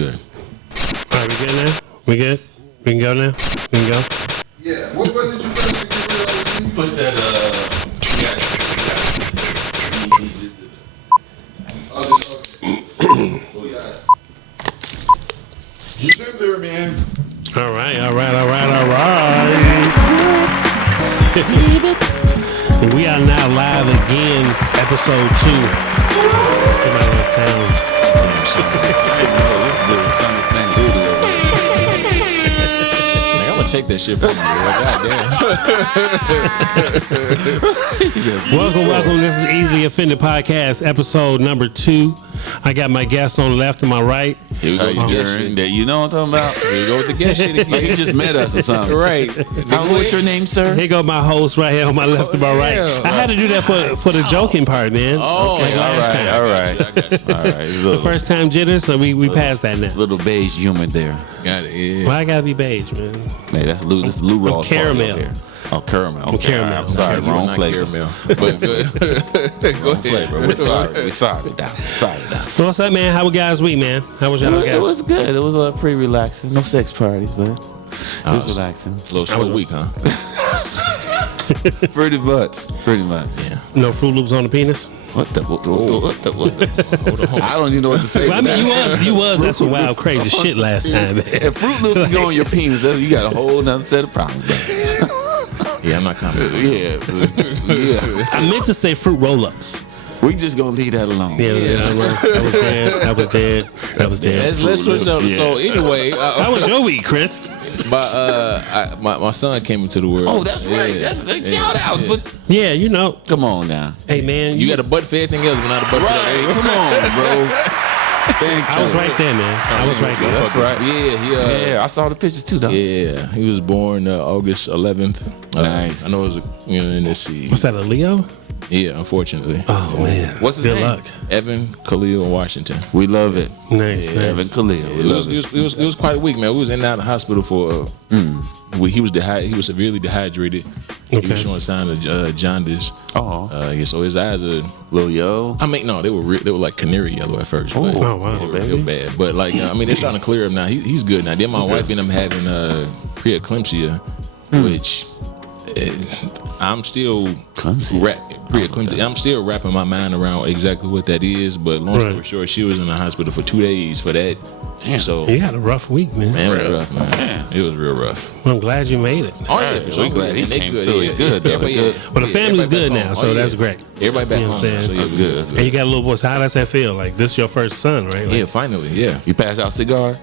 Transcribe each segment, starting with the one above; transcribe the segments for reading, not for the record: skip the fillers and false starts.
good. All right, we good now? We good? We can go now? We can go? Yeah. What did you press to get rid of? Push that, Oh, this, okay. Oh, yeah. He's in there, man. All right. We are now live again, episode 2. Everybody that sounds. I know this dude sounds been good over I'm gonna take that shit from you. Welcome. This is Easily Offended Podcast, episode number 2. I got my guest on the left and my right. Here we go. You know what I'm talking about? Here we go with the guest shit again. Like you just met us or something. Right. What's your name, sir? Here go my host right here on my left and my right. Yeah. I had to do that for the joking part, man. Oh, Like last time. All right. The first time jitters, so we passed that now. Little beige humor there. Got it. Yeah. Why I gotta be beige, man? Hey, that's Lou. This is Lou Raw's caramel. Here. Oh, caramel. Okay. Caramel. I'm sorry, wrong Not flavor. caramel. But good. Go ahead. Flavor. We're sorry, Doc. So what's up, man? How was guys' week, man? How was y'all? It was good. It was pretty relaxing. No sex parties, but it was relaxing. A little slow week, huh? Pretty much. Yeah. No Fruit Loops on the penis? What the? I don't even know what to say. Well, I mean, you was at some wild, crazy shit last time, man. If Fruit Loops go on your penis, you got a whole nother set of problems. Yeah, I'm not commenting. Yeah. I meant to say fruit roll-ups. We just gonna leave that alone. Yeah. I was dead. Let's switch up. Yeah. So anyway, How was your week, Chris? my son came into the world. Oh, that's right. That's a shout out. But Yeah, you know. come on now. Hey, man. You got a butt for everything else, but not a butt for Right. that. Come on, bro. Thank you. I was right there, man. I was right there. That's right. Yeah, Yeah, I saw the pictures too, though. yeah. He was born August 11th. Nice. I know it was in this season. What's that, a Leo? Yeah, unfortunately. Oh, man. What's his Good name? luck. Evan Khalil Washington. We love it. Nice. Evan Khalil. We love it. It was quite a week, man. We was in and out of the hospital for. He was severely dehydrated. He Okay. was showing signs of jaundice. Oh, Yeah, so his eyes are. Lil Yo. I mean, no, they were like canary yellow at first. But Oh, wow. they were bad. But like, I mean, they're starting to clear him now. He's good now. Then my wife ended up having preeclampsia, which I'm still preeclampsia. I'm still wrapping my mind around exactly what that is. But long story short, she was in the hospital for 2 days for that. Damn. So You had a rough week, man. man, it was rough, man. It was real rough. Well, I'm glad you made it. Oh yeah, for sure. I'm glad he They came good. through Yeah, it good, though. Everybody- Good. Well, the family's everybody good back now, home. so Oh, that's yeah. great. Everybody back You know home. what I'm So saying? yeah, That's good. That's And good. you got a little boy. So how does that feel? Like, this your first son, right? Like, Yeah, finally, yeah. You pass out cigars?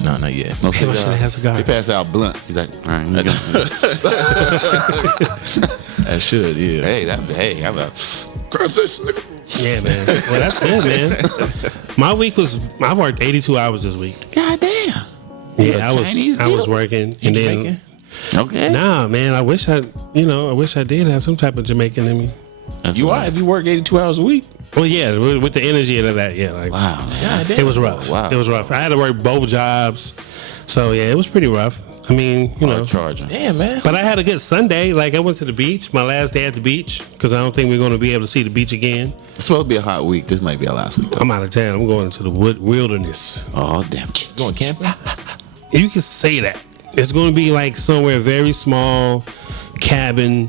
No, not yet. No Damn, I cigars. should've had cigars. He pass out blunts. He's like, all right, you go. I should, yeah. Hey, I'm a transition, nigga. Yeah, man. Well, that's good, man. My week I worked 82 hours this week. God damn. Yeah, Chinese I was people? working, and then Jamaican? Okay. nah, man. I wish I did have some type of Jamaican in me. That's You all are? right. If you work 82 hours a week? Well, yeah, with the energy of that, yeah. Like, Wow. Man. it was rough. Wow. It was rough. I had to work both jobs, so yeah, it was pretty rough. I mean, you know. Charging. Damn, man. But I had a good Sunday. Like, I went to the beach, my last day at the beach, because I don't think we're going to be able to see the beach again. It's supposed to be a hot week. This might be our last week, though. I'm out of town. I'm going to the wilderness. Oh, damn. Going camping? You can say that. It's going to be like somewhere very small, cabin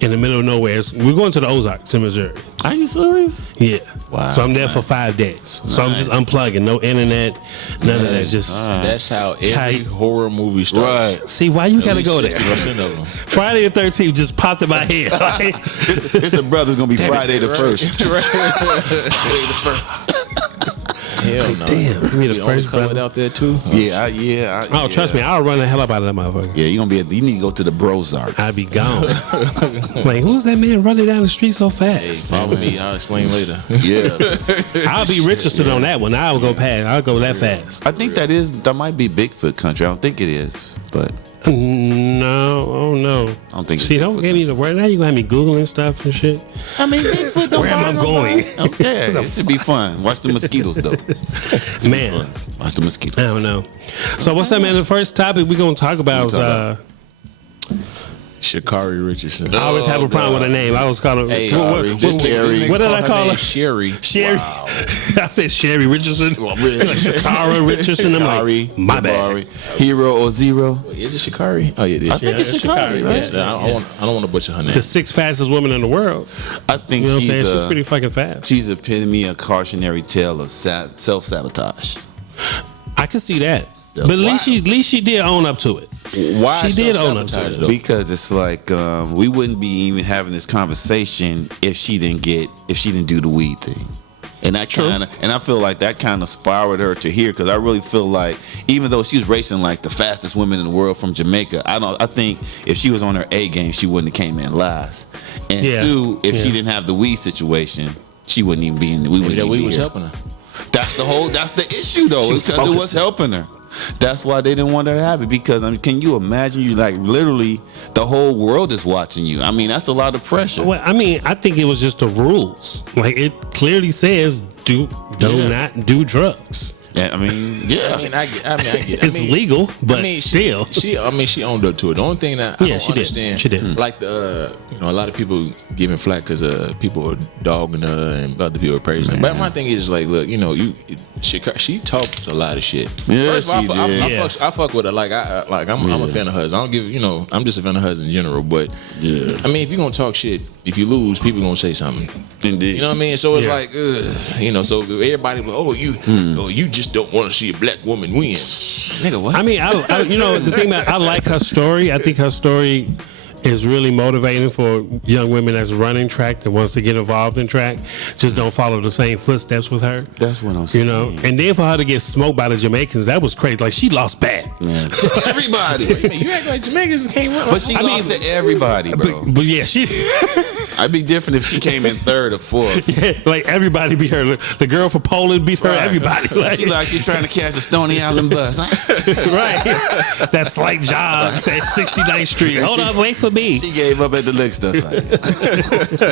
in the middle of nowhere. We're going to the Ozarks in Missouri. Are you serious? Yeah. Wow. So I'm there for 5 days. So I'm just unplugging. No internet, none of that. Just That's how every Tight. horror movie starts. Right. see why you got to go there. 60% of them. Friday the 13th just popped in my head. Like, It's a brother's going to be Friday the 1st. Hell no. damn, you be the You first covered brother. out there too? Yeah. Oh, trust me, I'll run the hell up out of that motherfucker. Yeah, you need to go to the Brozarks. I'd be gone. Like, who's that man running down the street so Hey, fast? follow me. I'll explain later. Yeah. I'll be Richardson on that one. I'll go past. I'll go that fast. I think that might be Bigfoot country. I don't think it is, but No, oh no. I don't think See, it's don't Bigfoot get me to where now you gonna have me Googling stuff and shit. I mean, Bigfoot don't Where am I bother going? nobody. Okay, it should be fun. Watch the mosquitoes, though. Man, Watch the mosquitoes. I don't know. So what's up, man? The first topic we're gonna talk about is Sha Carri Richardson. I always have a problem with her name. I was calling her. Hey, what did I call her? Sherry. Sherry. Wow. I said Sherry Richardson. Well, really? Like Shakara Richardson. I'm like, my bad. Hero or Zero. Wait, is it Sha Carri? Oh yeah, it is. I think it's Sha Carri, right? Yeah, I don't want to butcher her name. The 6th fastest woman in the world. I think You know what I'm she's saying? She's pretty fucking fast. She's epitome of cautionary tale of self-sabotage. I can see that. But at least she did own up to it. Why She did own up to self-sabotage, it. though? Because it's like we wouldn't be even having this conversation if she didn't do the weed thing. And I feel like that kind of spiraled her to here, because I really feel like even though she's racing like the fastest women in the world from Jamaica, I think if she was on her A game, she wouldn't have came in last. And two, if she didn't have the weed situation, she wouldn't even be in. Maybe that weed was helping her. That's the issue though, because it was helping her. That's why they didn't want her to have it, because I mean, can you imagine, you like literally the whole world is watching you? I mean, that's a lot of pressure. Well, I mean, I think it was just the rules. Like it clearly says, do not do drugs. Yeah, I mean, yeah. I get it. It's legal, but still. She owned up to it. The only thing that I don't understand, she did. Like a lot of people giving flack because people are dogging her and other people are praising her. But my thing is like, look, she talks a lot of shit. Yeah, First of all, did. I fuck with her. Like I'm a fan of hers. I don't give I'm just a fan of hers in general. But I mean, if you're gonna talk shit, if you lose, people gonna say something. Indeed. You know what I mean? So it's like, so everybody like, you just don't want to see a black woman win. Nigga, what? I mean, I the thing about I like her story. I think her story is really motivating for young women that's running track that wants to get involved in track. Just don't follow the same footsteps with her. That's what I'm saying. And then for her to get smoked by the Jamaicans, that was crazy. Like she lost bad. Man. Everybody. You act like Jamaicans came up. But she lost to everybody, bro. But yeah, she. I'd be different if she came in 3rd or 4th. Yeah, like everybody beat her. The girl from Poland beat her. Right. Everybody. Like, she's trying to catch a Stony Island bus. Right. That slight jog at 69th Street. Hold on, wait for me. She gave up at the lick stuff.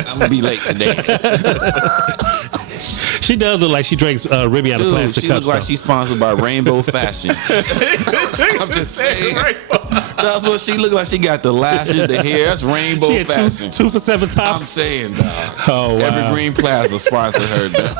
I'm gonna be late today. She does look like she drinks Ribby out of plastic cups. She looks like she's sponsored by Rainbow Fashion. I'm just saying. That's what she looked like. She got the lashes, the hair. That's Rainbow Fashion. 2 for $7 tops. I'm saying, dog. Oh, wow. Evergreen Plaza sponsored her. That's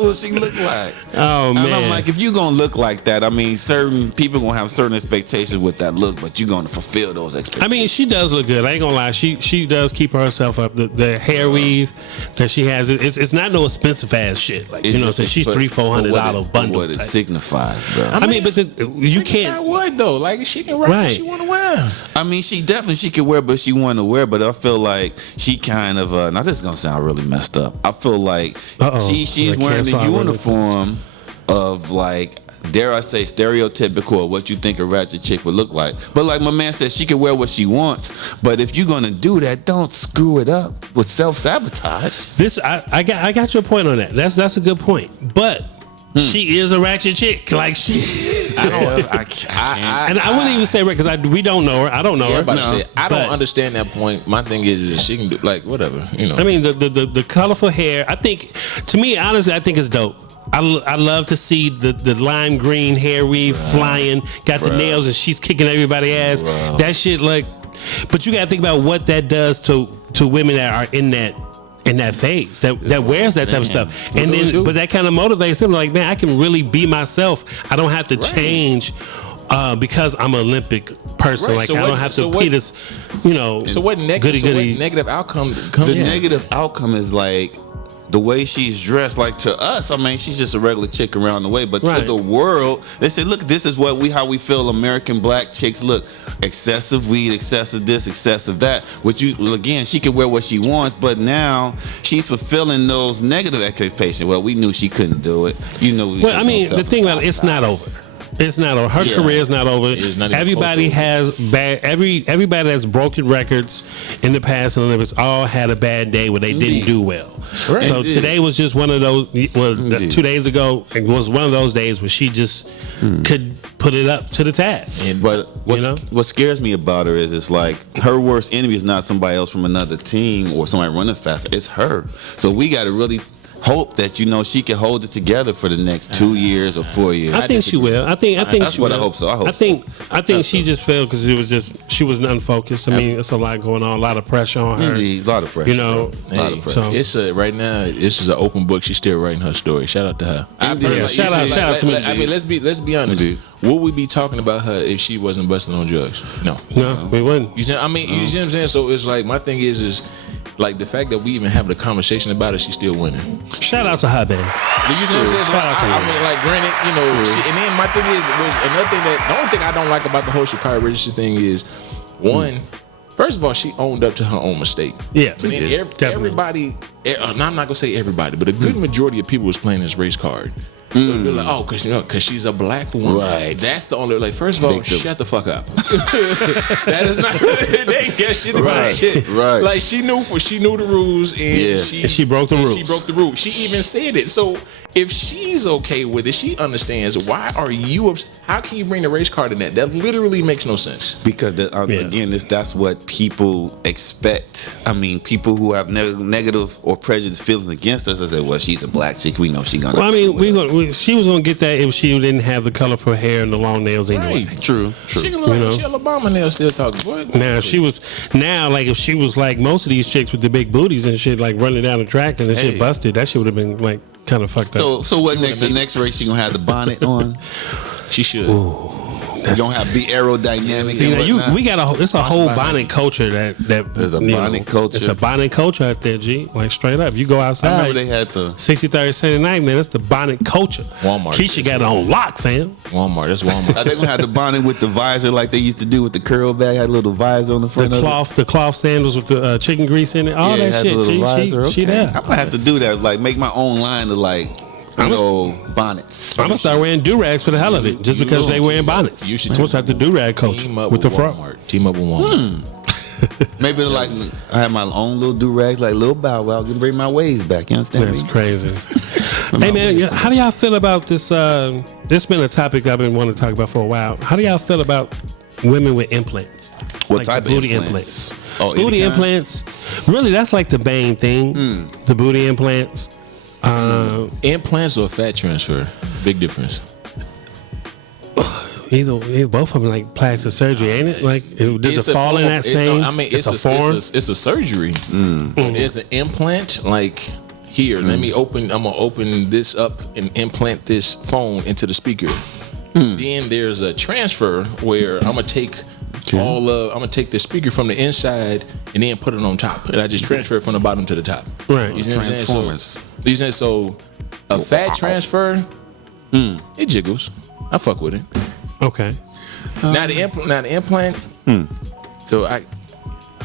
what she looked like. Oh, man. And I'm like, if you gonna look like that, I mean, certain people gonna have certain expectations with that look, but you gonna fulfill those expectations. I mean, she does look good. I ain't gonna lie. She does keep herself up. The hair weave that she has, it's not no expensive ass shit. Like, so she's $300-$400 bundle. What it signifies, bro. I mean, but you can't. What though? Like she can wear what she want to wear. I mean, she can wear, but she want to wear. But I feel like she kind of. Now this is gonna sound really messed up. I feel like she's wearing the uniform of like, dare I say, stereotypical of what you think a ratchet chick would look like. But like my man said, she can wear what she wants. But if you're gonna do that, don't screw it up with self-sabotage. I got your point on that. That's a good point. But she is a ratchet chick. Like she. I wouldn't even say because we don't know her. I don't know her. I don't understand that point. My thing is she can do like whatever. I mean the colorful hair. I think, to me, honestly, I think it's dope. I love to see the lime green hair weave flying, got the nails, and she's kicking everybody's ass. That shit, like, but you gotta think about what that does to women that are in that phase that wears that type of stuff, and then but that kind of motivates them. Like, man, I can really be myself. I don't have to change. Because I'm an Olympic person, like I don't have to be this, So what negative outcome comes? The negative outcome is like the way she's dressed. Like to us, I mean, she's just a regular chick around the way. But to the world, they say, look, this is how we feel American black chicks look. Excessive weed, excessive this, excessive that. Again, she can wear what she wants, but now she's fulfilling those negative expectations. Well, we knew she couldn't do it. Well, I mean, the thing about it, it's not over. It's not over. Her career is not over. Everybody has bad. Everybody that's broken records in the past in the Olympics all had a bad day where they didn't do well. Right. So today was just one of those. 2 days ago it was one of those days where she just could put it up to the task. But what scares me about her is it's like her worst enemy is not somebody else from another team or somebody running faster. It's her. So we got to really hope that she can hold it together for the next 2 years or 4 years. I think she will. I think That's she what will. I hope so. I think she just failed because she was unfocused. I mean, it's a lot going on, a lot of pressure on her. Indeed, a lot of pressure. You know, a lot of pressure. so Right now, this is an open book. She's still writing her story. Shout out to her. Shout out to Miss G. I mean, let's be honest. Indeed. Would we be talking about her if she wasn't busting on drugs? No, we wouldn't. You see, I mean, you see what I'm saying? So it's like my thing is like the fact that we even have the conversation about it, she's still winning. Shout out to her, man. You see what I'm saying? Shout out to I her. mean, like, granted, and then my thing was another thing the only thing I don't like about the whole Sha Carri Richardson thing is one. First of all, she owned up to her own mistake. Yeah, but then everybody, I'm not gonna say everybody, but a good majority of people was playing this race card. They're like, because she's a black woman. Right. That's the only. Like, first of all, shut the fuck up. That is not. They ain't got shit about shit. Right. Like she knew the rules, and she broke the rules. She broke the rules. She even said it. So if she's okay with it, she understands. Why are you? How can you bring the race card in that? That literally makes no sense. Because again, that's what people expect. I mean, people who have negative or prejudiced feelings against us, I say, well, she's a black chick. We know she's gonna. Well, I mean, she was gonna get that if she didn't have the colorful hair and the long nails anyway. Right. True. She can look like Michelle Obama nails still talking. Boy, now like if she was like most of these chicks with the big booties and shit, like running down the track and the shit busted, that shit would have been like kind of fucked up. So what next? The next race, she gonna have the bonnet on. She should. Ooh. It's gonna have be aerodynamic. See, we got it's a whole bonnet culture that there's a bonnet culture. It's a bonnet culture out there, G. Like straight up, you go outside. I remember they had the 63rd Saturday night, man. That's the bonnet culture. Walmart. Keisha got it on lock, fam. Walmart. That's Walmart. Are they gonna have the bonnet with the visor like they used to do with the curl bag? Had a little visor on the front. The cloth sandals with the chicken grease in it. All that shit. She there. I might have to do that. Like make my own line of like. Bonnets. I'm gonna start wearing do-rags for the hell of it, just because they wearing bonnets. You should I'm gonna start the do-rag culture with the front. Team up with Walmart. Maybe like I have my own little do-rags, like little Bow Wow, can bring my waves back. You understand? That's crazy. Hey man, how do y'all feel about this? This has been a topic I've been wanting to talk about for a while. How do y'all feel about women with implants? What like type of booty implants? Booty implants. Really, that's like the main thing. The booty implants. Implants or fat transfer? Big difference. Either both of them like plastic surgery, ain't it? Like, does it fall in that same? It's a form. It's a surgery. There's an implant. Like here, I'm gonna open this up and implant this phone into the speaker. Then there's a transfer where I'm gonna take I'm gonna take the speaker from the inside and then put it on top, and I just transfer it from the bottom to the top. Right. You see what I'm Transformers. saying? So a fat transfer, it jiggles. I fuck with it. Okay. Now the implant. So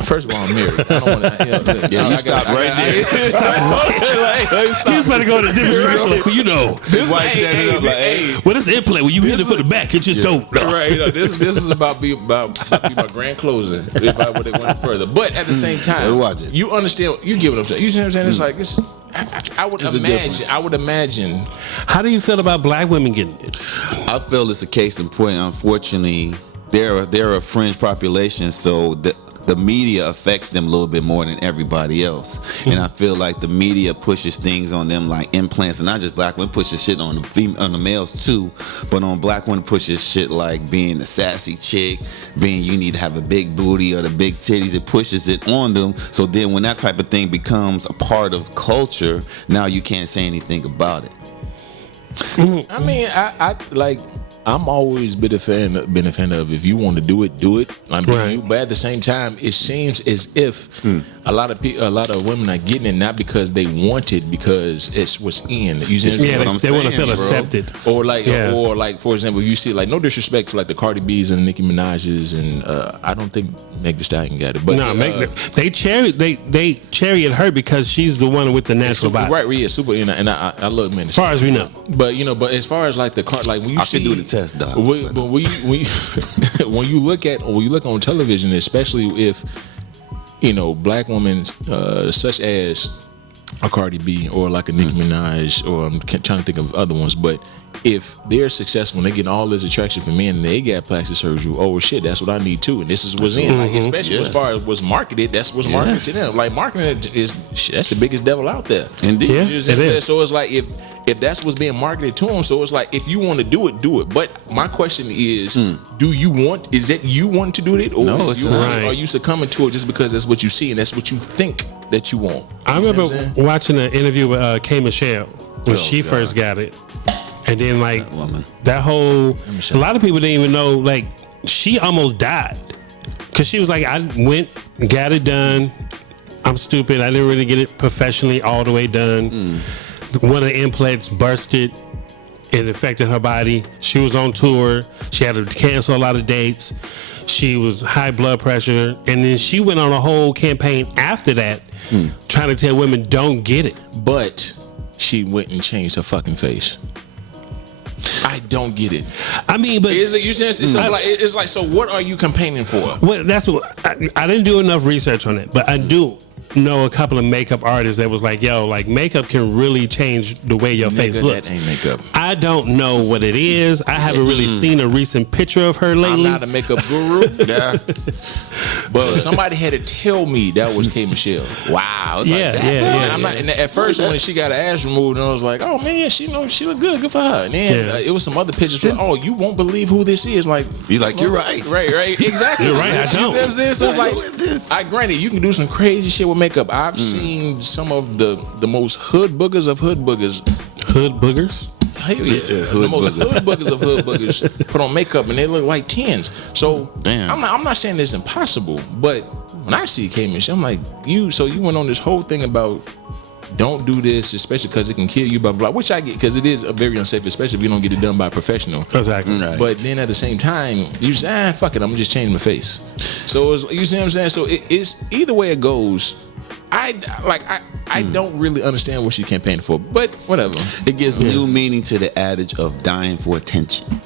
first of all, I'm married. I don't want to. You stop right there. He was about to go to the different like, well, you know. His wife standing up like, hey. Well, this implant, when you hit it for the back, it's just dope. No. Right. This is about be my grand closing. About what they went further. But at the same time, watch it. You understand? You get what I'm saying? You see what I'm saying? It's like I would imagine. How do you feel about black women getting it? I feel it's a case in point. Unfortunately, they're a fringe population, so the media affects them a little bit more than everybody else. And I feel like the media pushes things on them like implants, and not just black women, pushes shit on the males too, but on black women pushes shit like being the sassy chick, being you need to have a big booty or the big titties. It pushes it on them. So then when that type of thing becomes a part of culture, now you can't say anything about it. I mean, I like. I'm always been a fan of if you want to do it, do it. But at the same time, it seems as if a lot of women are getting it not because they want it, because it's what's in. You see they want to feel accepted, or like for example, you see like no disrespect to like the Cardi B's and Nicki Minaj's, and I don't think Meg Thee Stallion got it, but they chariot her because she's the one with the natural body, right? Yeah, super. And I love men. As far as we know, but but as far as like the car, like when you I can do the test, dog. But when you look on television, especially if black women such as a Cardi B or like a Nicki Minaj, or I'm trying to think of other ones, but if they're successful and they get all this attraction from men and they got plastic surgery, oh shit, that's what I need too, and this is what's in. Like, especially as far as what's marketed, that's what's marketed to them. Like, marketing is that's the biggest devil out there. Indeed, Yeah, You know what I'm saying? it is. So it's like if that's what's being marketed to them, so it's like if you want to do it. But my question is, do you want? Is that you want to do it, or No, it's not. are you succumbing to it just because that's what you see and that's what you think that you want? I You see remember what I'm saying? watching an interview with K. Michelle when she God. first got it, and then like That woman. that whole. A lot of people didn't even know, like, she almost died because she was like, I went, got it done. I'm stupid. I didn't really get it professionally all the way done. One of the implants bursted. It affected her body. She was on tour. She had to cancel a lot of dates. She was high blood pressure. And then she went on a whole campaign after that trying to tell women don't get it. But she went and changed her fucking face. I don't get it. I mean, but Is it, you saying it's like, so what are you campaigning for? well, that's what I didn't do enough research on it, but I do know a couple of makeup artists that was like, yo, like, makeup can really change the way your face Nigga, looks. that ain't makeup. I don't know what it is. I haven't really seen a recent picture of her I'm lately. not a makeup guru, Yeah. but somebody had to tell me that was K. Michelle. Wow. It's Yeah, like that. yeah. I'm not. And at first, when she got her ass removed, and I was like, "Oh man, yeah, she looked good for her." And then Yeah. it was some other pictures. Like, oh, you won't believe who this is. Like, He's like, you're right. right, exactly. You're right, I You don't. see what I'm saying? So it's Who like, is this? I granted you can do some crazy shit with makeup. I've seen some of the most hood boogers of hood boogers. Hood boogers. Hell yeah, the most hood boogers of hood boogers put on makeup and they look like 10s. So Damn. I'm not saying it's impossible, but when I see K. Michelle, I'm like, you went on this whole thing about don't do this, especially because it can kill you, blah, blah, blah, which I get, because it is a very unsafe, especially if you don't get it done by a professional. Exactly. Right. But then at the same time, you say, fuck it, I'm gonna just change my face. So you see what I'm saying? So it's either way it goes. I don't really understand what she campaigned for, but whatever. It gives new meaning to the adage of dying for attention.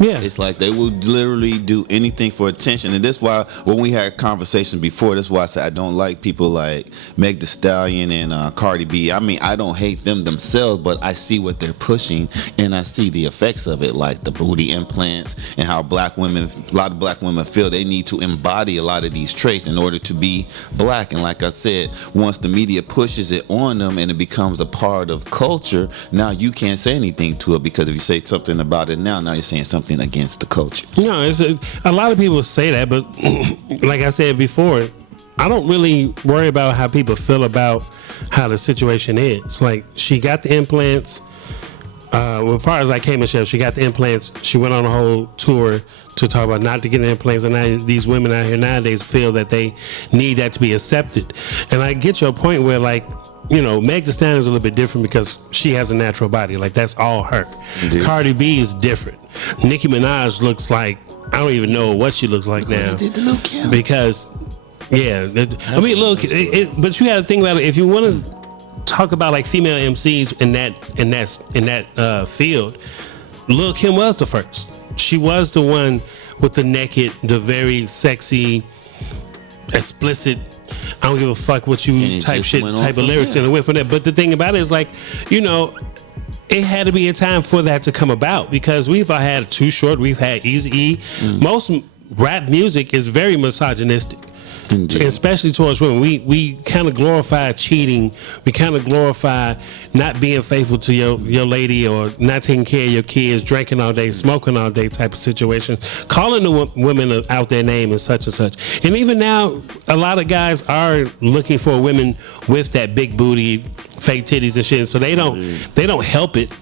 Yeah. It's like they will literally do anything for attention. And that's why when we had conversations before, that's why I said I don't like people like Meg Thee Stallion and Cardi B. I mean, I don't hate them themselves, but I see what they're pushing and I see the effects of it, like the booty implants and how a lot of black women feel they need to embody a lot of these traits in order to be black. And like I said, once the media pushes it on them and it becomes a part of culture, now you can't say anything to it, because if you say something about it now you're saying something against the culture. No, it's a lot of people say that, but like I said before, I don't really worry about how people feel about how the situation is. Like, she got the implants. As far as I came, Michelle, she got the implants. She went on a whole tour to talk about not to get the implants, and now these women out here nowadays feel that they need that to be accepted. And I get your point where, like, you know, Meg Thee Stallion is a little bit different because she has a natural body. Like, that's all her. Indeed. Cardi B is different. Nicki Minaj looks like, I don't even know what she looks like now. Did the Lil Kim. Because, yeah. I mean, look, but you got to think about it. If you want to talk about like female MCs in that field, Lil Kim was the first. She was the one with the naked, the very sexy, explicit, I don't give a fuck what And you it type just shit, went on type of from lyrics, there. and it went from there. But the thing about it is, like, you know, it had to be a time for that to come about, because we've had Too Short, we've had Eazy-E. Most rap music is very misogynistic. Indeed. Especially towards women. We kind of glorify cheating. We kind of glorify not being faithful to your lady, or not taking care of your kids, drinking all day, smoking all day type of situation, calling the women out their name and such. And even now, a lot of guys are looking for women with that big booty, fake titties and shit. So they don't help it.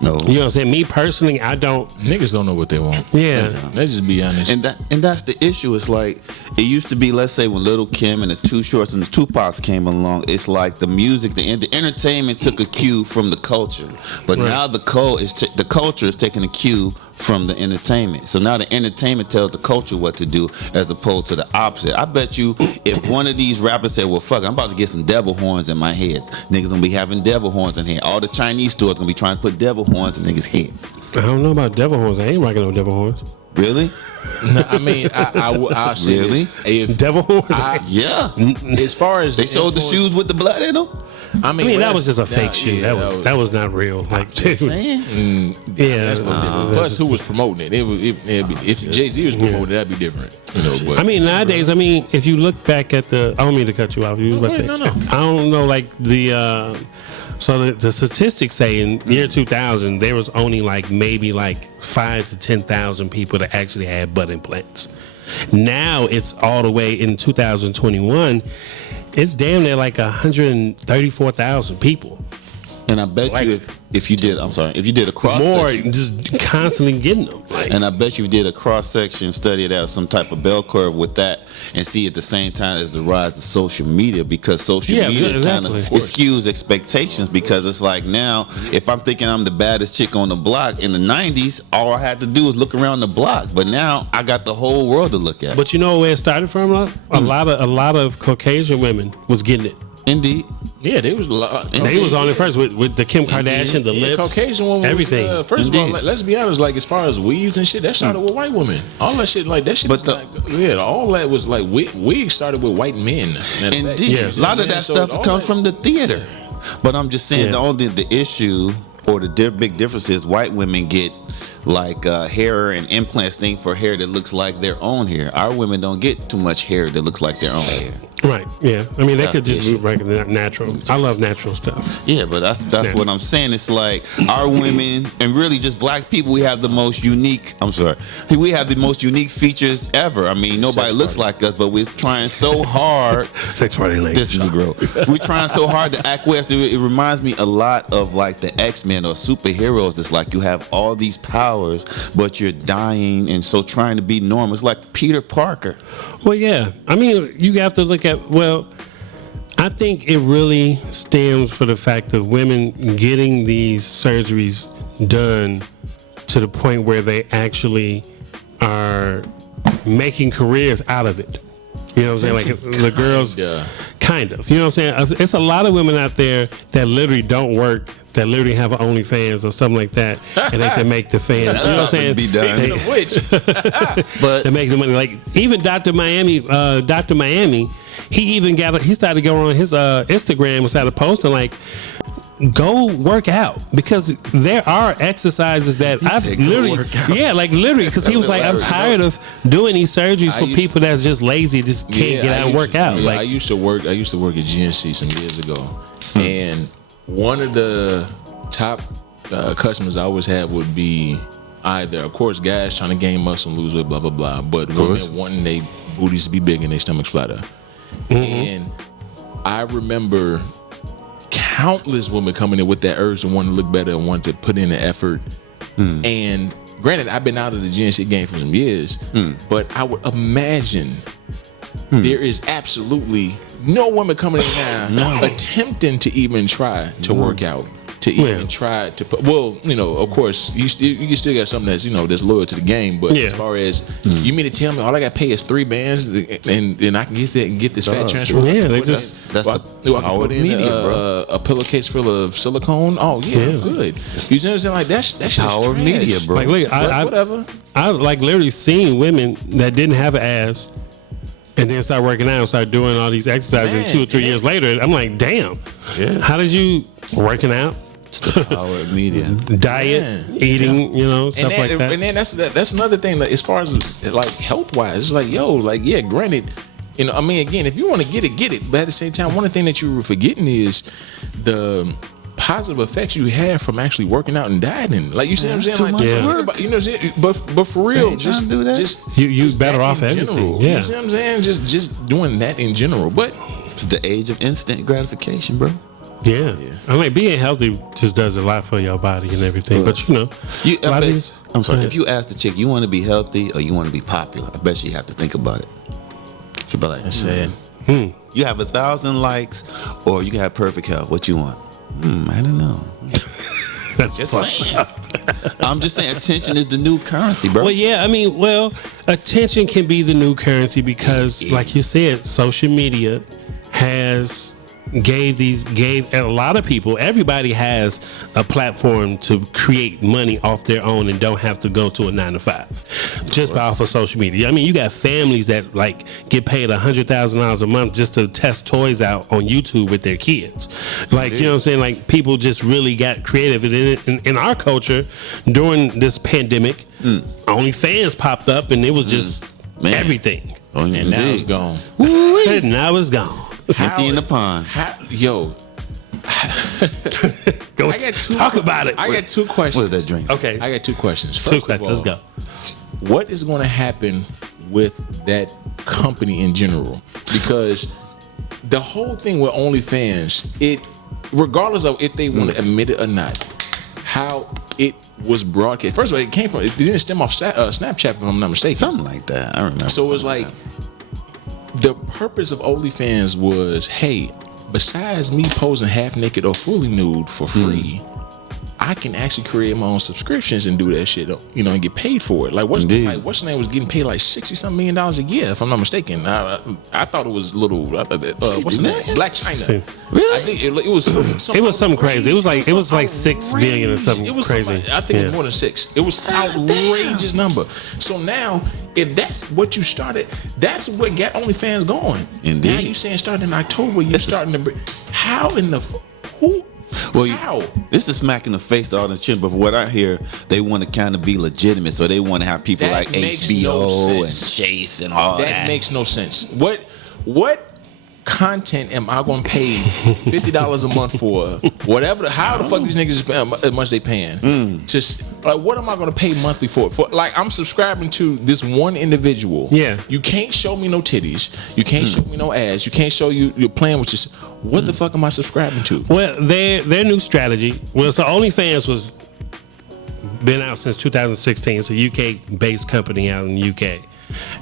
No. You know what I'm saying? Me personally, I don't. Niggas don't know what they want. Yeah. Let's just be honest. And that's the issue. It's like, it used to be, let's say when Lil Kim and the Too Shorts and the Tupacs came along, it's like the music, the entertainment took a cue from the culture. But Right. now the culture is taking a cue from the entertainment. So now the entertainment tells the culture what to do, as opposed to the opposite. I bet you if one of these rappers said, well, fuck, I'm about to get some devil horns in my head. Niggas gonna be having devil horns in here. All the Chinese stores gonna be trying to put devil horns in niggas' heads. I don't know about devil horns. I ain't rocking no devil horns. Really? No, I mean, I'll say Really? this. If Devil horns? Yeah. as far as They sold the influence- shoes with the blood in them. I mean, that was just a that's- fake shoe. yeah, that was not real. Like, Just saying. yeah. That's a little different. Plus, who was promoting it? If Jay-Z was promoting it, that'd be different. You know, but I mean, nowadays, if you look back at the, I don't mean to cut you off. You was about to say, no. I don't know, like so the statistics say in year 2000 there was only like maybe like 5,000 to 10,000 people that actually had butt implants. Now it's all the way in 2021. It's damn near like 134,000 people. And I bet you if you did a cross More section, just constantly getting them. Like, and I bet you did a cross section study that, some type of bell curve with that, and see at the same time as the rise of social media, because social media kind of exactly. skews expectations, because it's like now if I'm thinking I'm the baddest chick on the block in the 90s, all I had to do was look around the block, but now I got the whole world to look at. but you know where it started from? A lot of Caucasian women was getting it. Indeed. yeah, they was a lot. They was on it first with the Kim Kardashian, the lips, Caucasian woman, everything. Was, first of all, Indeed. let's be honest. Like as far as weaves and shit, that started with white women. All that shit, like that shit. But all that was like wigs started with white men. Matter of fact. Indeed. Yeah. A lot of that So stuff all comes that- from the theater. But I'm just saying the issue or the big difference is white women get like hair and implants thing for hair that looks like their own hair. Our women don't get too much hair that looks like their own hair. Right. Yeah. I mean, they could That's just the be regular natural. I love natural stuff. Yeah, but that's what I'm saying. It's like our women and really just black people, we have the most unique. We have the most unique features ever. I mean, nobody looks like us, but we're trying so hard. Sex party language. This Negro. We're trying so hard to act West. It reminds me a lot of like the X-Men or superheroes. It's like you have all these powers, but you're dying and so trying to be normal. It's like Peter Parker. Well, yeah. I mean, you have to look at, I think it really stems for the fact of women getting these surgeries done to the point where they actually are making careers out of it. You know what I'm saying? Like the girls, kind of. You know what I'm saying? It's a lot of women out there that literally don't work, that literally have an OnlyFans or something like that, and they can make the fans. You know what I'm saying? Be done. Speaking of which, But They make the money. Like even Dr. Miami, he started going on his Instagram and started posting like, go work out, because there are exercises that I've said, "Go literally, work out." literally, because he was like, I'm tired of doing these surgeries for used- people that's just lazy, just can't get out and work out. Yeah, Like, I used to work at GNC some years ago, and one of the top customers I always had would be either, of course, guys trying to gain muscle and lose weight, blah blah blah, but women wanting their booties to be big and their stomachs flatter. And I remember countless women coming in with that urge to want to look better and want to put in the effort. And granted, I've been out of the GNC game for some years, but I would imagine there is absolutely no woman coming in now attempting to even try to work out, to even try to put, well, you know, of course, you still got something that's, you know, that's loyal to the game, but as far as, you mean to tell me all I got to pay is 3 bands and I can get that and get this fat transfer? Yeah, they What just- that's I the can power put of in media, bro. a pillowcase full of silicone. Oh yeah, it's good. You see what I'm saying? Like that's Power of media, bro. like look, Whatever. I like literally seen women that didn't have an ass and then start working out and start doing all these exercises, and 2 or 3 years later, I'm like, damn. Yeah. How did you working out? It's the power of media. Diet, eating, you know, stuff like that. And then that's another thing. Like, as far as like health wise, it's like yeah, granted, you know, I mean, again, if you want to get it, but at the same time, one of the things that you were forgetting is the positive effects you have from actually working out and dieting. Like you see what I'm saying? too Like much just work. think about, you know what I'm saying? But for real, ain't trying to do that. just You better that off in everything. general. Yeah. You see what I'm saying? Just doing that in general. But It's the age of instant gratification, bro. Yeah. I mean, being healthy just does a lot for your body and everything. But you know, a lot of these. I'm sorry. If you ask the chick, you want to be healthy or you want to be popular, I bet she have to think about it. She'll be like, sad. you have 1,000 likes or you can have perfect health. What you want? I don't know. That's Just fucked saying. up. I'm just saying, attention is the new currency, bro. Well, yeah, I mean, attention can be the new currency because, like you said, social media has gave a lot of people, everybody has a platform to create money off their own and don't have to go to a 9-to-5 just by off of social media. I mean, you got families that like get paid $100,000 a month just to test toys out on YouTube with their kids. Like, you know what I'm saying? Like, people just really got creative. And in our culture, during this pandemic, OnlyFans popped up and it was just everything. And now it's gone. And now it's gone. Empty in the pond. Go talk about it. I got two questions. What is that drink? Okay. I got two questions. Two questions. Let's go. What is going to happen with that company in general? Because the whole thing with OnlyFans, regardless of if they want to admit it or not, how it was broadcast. First of all, it didn't stem off Snapchat, if I'm not mistaken. Something like that. I remember. So it was like, the purpose of OnlyFans was, hey, besides me posing half naked or fully nude for free, I can actually create my own subscriptions and do that shit, and get paid for it. Like, what's the name was getting paid like $60-something million a year, if I'm not mistaken. I thought it was little. What's the name? Black China. Really? I think it was. It was something crazy. It was like 6 billion or something crazy. I think it was more than 6. It was outrageous number. So now, if that's what you started, that's what got OnlyFans going. Indeed. Now you saying starting in October, you're starting to. How in the who? Well, How? This is smacking the face to all the chin, but from what I hear, they want to kind of be legitimate, so they want to have people That like makes HBO no and sense. Chase and all that. That makes no sense. What content am I gonna pay $50 a month for? Whatever. How the fuck these niggas spend as much they paying? Just like, what am I gonna pay monthly for? Like, I'm subscribing to this one individual. Yeah. You can't show me no titties. You can't show me no ass. You can't show you're playing with just. What the fuck am I subscribing to? Well, their new strategy. Well, so OnlyFans was been out since 2016. It's a UK-based company out in the UK,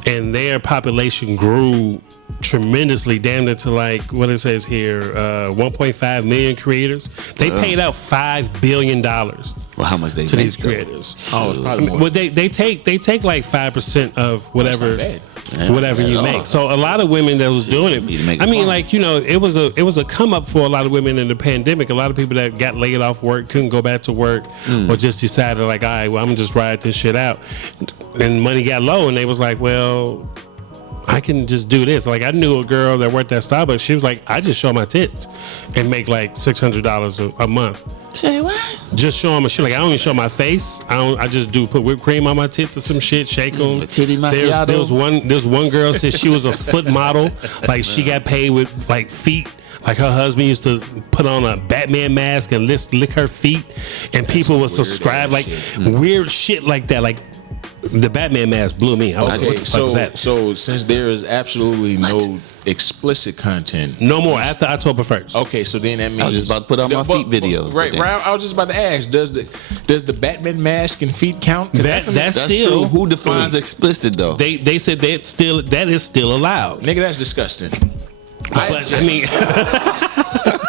and their population grew tremendously, damn it to like what it says here, 1.5 million creators. They paid out $5 billion. Well, how much they to make, these though? creators? Oh, it's probably more. Well, they take like 5% of whatever you make. So a lot of women that was doing it. I mean, like, it was a come up for a lot of women in the pandemic. A lot of people that got laid off work, couldn't go back to work, or just decided like, all right, well, I'm gonna just ride this shit out. And money got low, and they was like, well, I can just do this. Like, I knew a girl that worked at Starbucks. She was like, I just show my tits and make like $600 a month. Say what? Just show them a shit. Like, I don't even show my face. I just put whipped cream on my tits or some shit, shake them. Titty macchiato. There's one girl said she was a foot model. Like, she got paid with like feet. Like, her husband used to put on a Batman mask and lick her feet, and people would subscribe. Like, weird shit like that. Like, the Batman mask blew me. I was like, what the fuck was that? So since there is absolutely no explicit content, No more after October 1st. okay, so then that means I was just about to put on my feet videos. Right, but then- I was just about to ask, does the Batman mask and feet count? 'Cause That's That's still true. Who defines explicit though? They said that is still allowed. nigga, that's disgusting. But, I mean,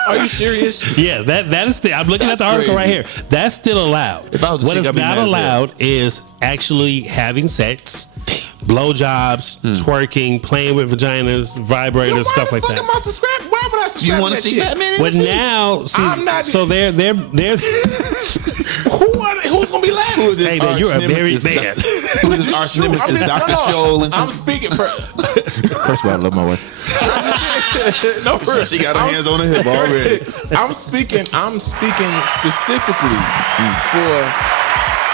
Are you serious? yeah, that is still. I'm looking at the article right here. That's still allowed. If I was a What chick, is I'd be not mad as hell. allowed is actually having sex, blowjobs, twerking, playing with vaginas, vibrators, stuff like that. I subscribed? Why would I subscribe? You want to to that see shit? Batman? But now, see, I'm not- so they're Who's gonna be laughing? Who is this Hey, man, you're a arch married nemesis? man. Who is this arch nemesis, Dr. Scholl and I'm some? speaking for. First of all, I love my wife. No, for real. She got her hands on her hip already. I'm speaking specifically for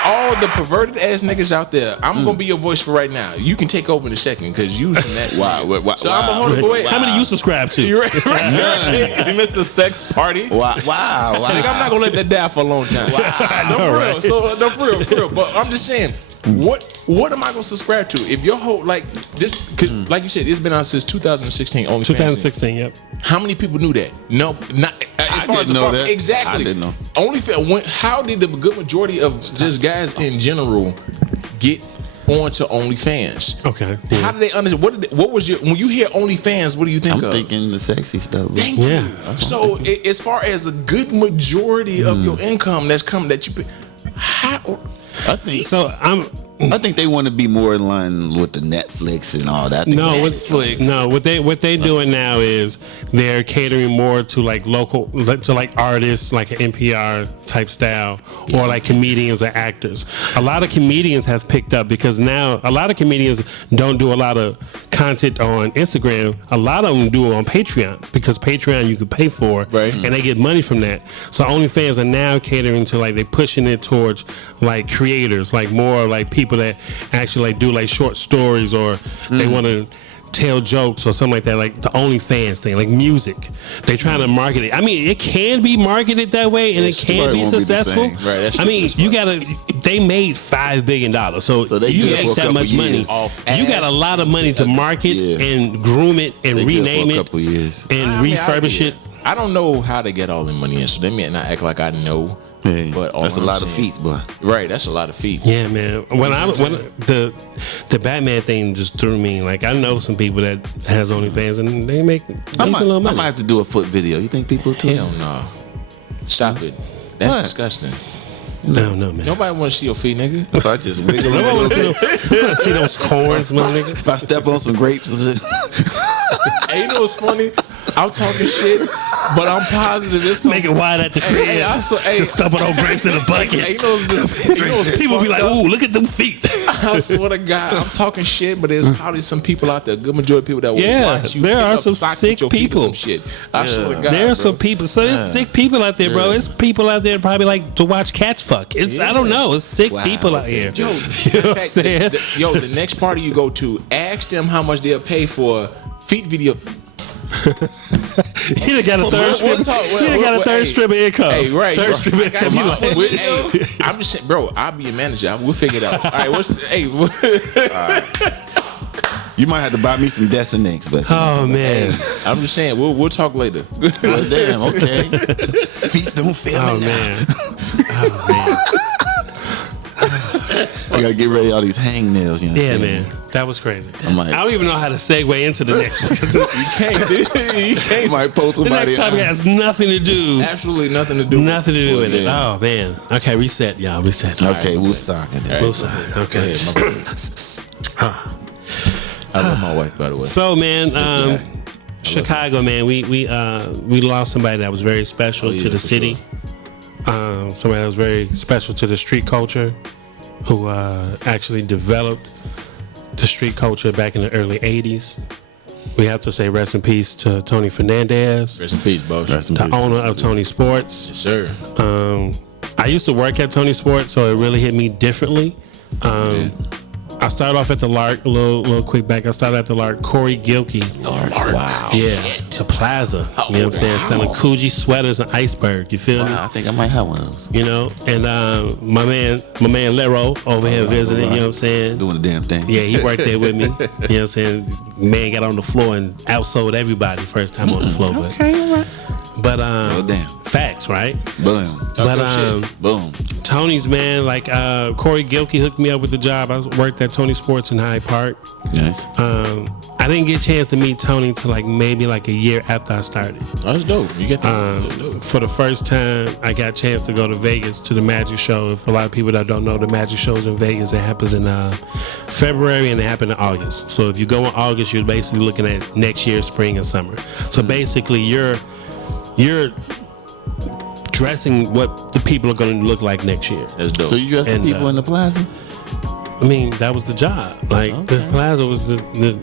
all the perverted ass niggas out there. I'm gonna be your voice for right now. You can take over in a second because you from that shit. Wow, So I'm gonna hold it. Wait, How many you subscribe to? You right? You missed the sex party. Wow. Nigga, I'm not gonna let that die for a long time. No, for real. So, no, for real. But I'm just saying, what am I gonna subscribe to? If your whole just because, like you said, it's been out since 2016. Only 2016. Yep. How many people knew that? No, not as far as didn't know that. Exactly. I didn't know. How did the good majority of just guys in general get onto OnlyFans? Okay. How did they understand? What was your when you hear OnlyFans? What do you think I'm of? thinking the sexy stuff. Bro. Thank Yeah. you. So as far as a good majority of your income that's coming that you, how? I think So I think they want to be more in line with the Netflix and all that. What they doing now is they're catering more to like local, to like artists, like an NPR type style, or like comedians or actors. A lot of comedians have picked up because now a lot of comedians don't do a lot of content on Instagram. A lot of them do it on Patreon because Patreon you could pay for, right, and they get money from that. So OnlyFans are now catering to like, they pushing it towards like creators, like more like people that actually like do like short stories, or they want to tell jokes or something like that, like the OnlyFans thing, like music. They trying to market it. I mean, it can be marketed that way, and it can be successful. I mean, they made $5 billion, so you make that much money. You got a lot of money to market and groom it and rename it and refurbish it. I don't know how they get all the money in, so they may not act like I know. Hey, but that's a lot of feet, boy. Right, that's a lot of feet. Yeah, man. When the Batman thing just threw me. Like, I know some people that has OnlyFans and they make decent little money. I might have to do a foot video. You think people too? Hell no. Stop it. That's disgusting. No, man. Nobody want to see your feet, nigga. If I just wiggle Nobody want to see those corns, my nigga. If I step on some grapes and shit. Hey, you know what's funny? I'm talking shit, but I'm positive this. Make it wide at the crib. Just stuffing on grapes in a bucket. Hey, people be like, "Ooh, look at them feet." I swear to God, I'm talking shit, but there's probably some people out there, a good majority of people that will watch you. There are some sick people. Some shit. I swear to God, there are some people. So there's sick people out there, bro. It's people out there probably like to watch cats fuck. It's I don't know. It's sick people out here. Yo, you know what I'm saying? The next party you go to, ask them how much they'll pay for a feet video. He done got a third strip. He got a third strip of income. Hey, right. Third strip of income. I'm just saying, bro. I'll be a manager. We'll figure it out. All right. You might have to buy me some Desinex, but man, I'm just saying we'll talk later. Well, damn. Okay. Feet don't fail me now. Man. I gotta get rid of all these hangnails. You know man, that was crazy. I don't even know how to segue into the next one. You can't. You can't. You might post somebody. The next topic has nothing to do. Absolutely nothing to do. Nothing to do with it. Oh man. Okay, reset, y'all. Reset. Okay, we'll suck it. Okay. I love my wife, by the way. So man, Chicago, man, we lost somebody that was very special to the city. Sure. Somebody that was very special to the street culture, who actually developed the street culture back in the early 80s. We have to say rest in peace to Tony Fernandez. Rest in peace, bro. The owner of TONYSPORTS. Yes, sir. I used to work at TONYSPORTS, so it really hit me differently. I started off at the Lark, a little quick back. I started at the Lark. Corey Gilkey. Wow. Yeah. The Plaza. You know what I'm saying? Selling Coogee sweaters and Iceberg. You feel me? I think I might have one of those. You know? And my man Lero over here visiting, you know what I'm saying? Doing the damn thing. Yeah, he worked there with me. You know what I'm saying? Man got on the floor and outsold everybody first time on the floor. But damn. Facts, right? Boom. But boom. Tony's, man, like Corey Gilkey hooked me up with the job. I worked at TONYSPORTS in Hyde Park. Nice. I didn't get a chance to meet Tony until like maybe like a year after I started. Oh, that's dope. You get that. For the first time, I got a chance to go to Vegas to the Magic Show. For a lot of people that don't know, the Magic Show's in Vegas. It happens in February and it happened in August. So if you go in August, you're basically looking at next year, spring and summer. So basically, you're dressing what the people are going to look like next year. That's dope. So you dress the people in the plaza? I mean, that was the job. Like the plaza was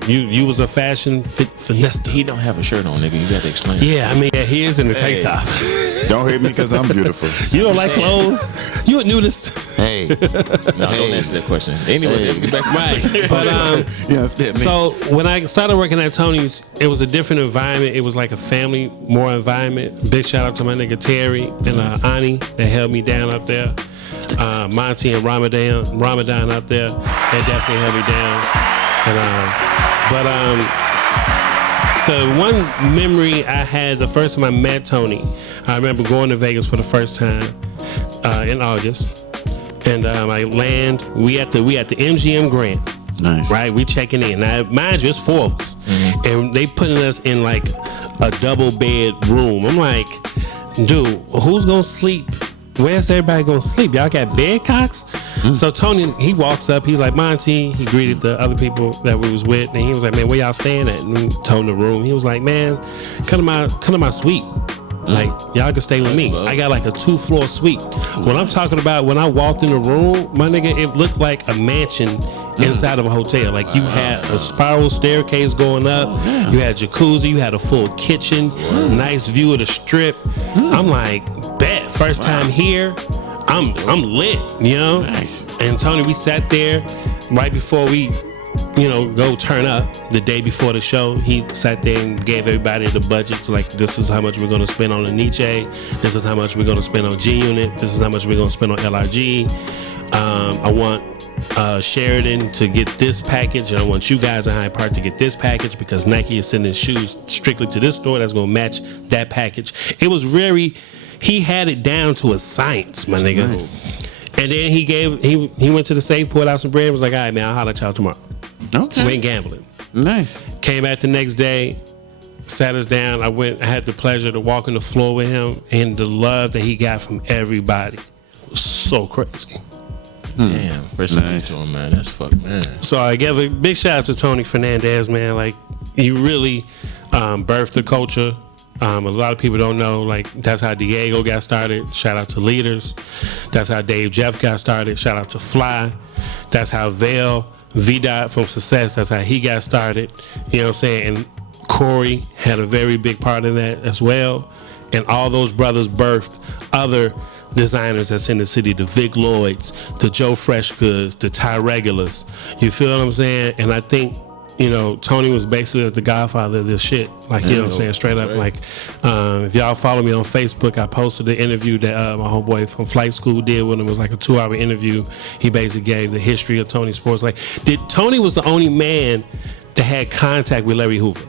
you was a fashion finesse. He don't have a shirt on, nigga. You got to explain. Yeah, I mean, he is in the tank top. Don't hate me because I'm beautiful. You don't like clothes? You a nudist? Hey, don't answer that question. Anyway, let's get back right. But so when I started working at Tony's, it was a different environment. It was like a family more environment. Big shout out to my nigga Terry and Ani that held me down out there. Monty and Ramadan out there, they definitely held me down. And the one memory I had the first time I met Tony, I remember going to Vegas for the first time in August, and I land. We at the MGM Grand. Nice. Right, we checking in. Now, mind you, it's 4 of us, and they putting us in like a double bed room. I'm like, dude, who's gonna sleep? Where's everybody gonna sleep? Y'all got bed cocks? So Tony, he walks up. He's like, Monty. He greeted the other people that we was with, and he was like, man, where y'all staying at? And we told him the room. He was like, man, come to my suite. Like, y'all can stay with me. I got like a 2-floor suite. What I'm talking about, when I walked in the room, my nigga, it looked like a mansion inside of a hotel. Like, you had a spiral staircase going up. You had jacuzzi. You had a full kitchen. Nice view of the strip. I'm like, bet. First time here. I'm lit, you know? Nice. And Tony, we sat there right before we, go turn up the day before the show. He sat there and gave everybody the budgets. Like, this is how much we're going to spend on the Nietzsche. This is how much we're going to spend on G-Unit. This is how much we're going to spend on LRG. I want Sheridan to get this package, and I want you guys in Hyde Park to get this package because Nike is sending shoes strictly to this store that's going to match that package. It was he had it down to a science, my nigga. Nice. And then he went to the safe, pulled out some bread, and was like, all right, man, I'll holler at y'all tomorrow. Okay. We ain't gambling. Nice. Came back the next day, sat us down. I had the pleasure to walk on the floor with him, and the love that he got from everybody was so crazy. Damn, nice. To him, man. That's fuck, man. So I give a big shout out to Tony Fernandez, man. Like, he really birthed the culture. A lot of people don't know, like, that's how Diego got started. Shout out to Leaders. That's how Dave Jeff got started. Shout out to Phli. That's how Vale V-Dot from Success, that's how he got started. You know what I'm saying? And Corey had a very big part in that as well. And all those brothers birthed other designers that's in the city, the Vic Lloyds, the Joe Freshgoods, the Ty Regulars. You feel what I'm saying? And I think, Tony was basically the godfather of this shit. Like, you know what I'm saying? Straight up. Like, if y'all follow me on Facebook, I posted the interview that my homeboy from Flight School did with him. It was like a 2-hour interview. He basically gave the history of TONYSPORTS. Like, Tony was the only man that had contact with Larry Hoover.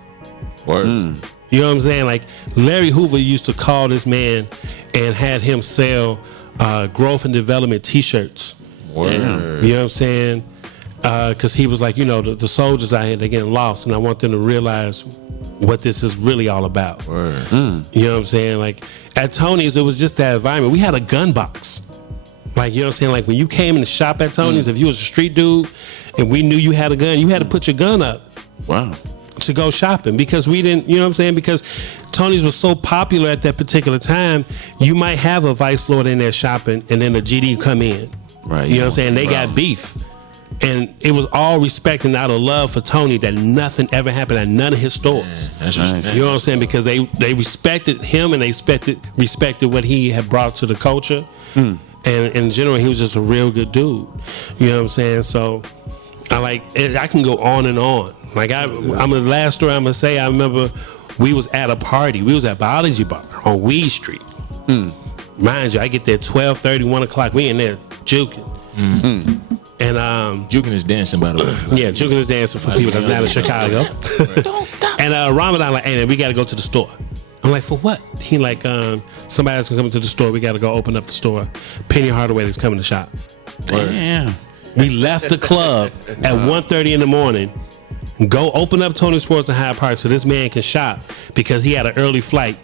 Word. You know what I'm saying? Like, Larry Hoover used to call this man and had him sell growth and development T-shirts. Word. You know what I'm saying? Because he was like, the soldiers out here, they're getting lost, and I want them to realize what this is really all about. Word. You know what I'm saying? Like, at Tony's, it was just that environment. We had a gun box. Like, you know what I'm saying? Like, when you came in the shop at Tony's, if you was a street dude and we knew you had a gun, you had to put your gun up. Wow. To go shopping, because we didn't, you know what I'm saying? Because Tony's was so popular at that particular time, you might have a Vice Lord in there shopping and then the GD come in. Right. You know what I'm saying? They got beef. And it was all respect and out of love for Tony that nothing ever happened at none of his stores. That's nice. You know what I'm saying? Because they respected him and they respected what he had brought to the culture. And in general, he was just a real good dude. You know what I'm saying? So I can go on and on. Like, I'm the last story I'm gonna say. I remember we was at a party. We was at Biology Bar on Weed Street. Mind you, I get there 12:30, 1 o'clock. We in there juking. And juking is dancing, by the way. Yeah, juking is dancing for people that's not in Chicago. And Ramadan like, hey man, we gotta go to the store. I'm like, for what? He like, somebody's gonna come into the store. We gotta go open up the store. Penny Hardaway is coming to shop. Damn. We left the club at 1:30 in the morning. Go open up TONYSPORTS in Hyde Park so this man can shop, because he had an early flight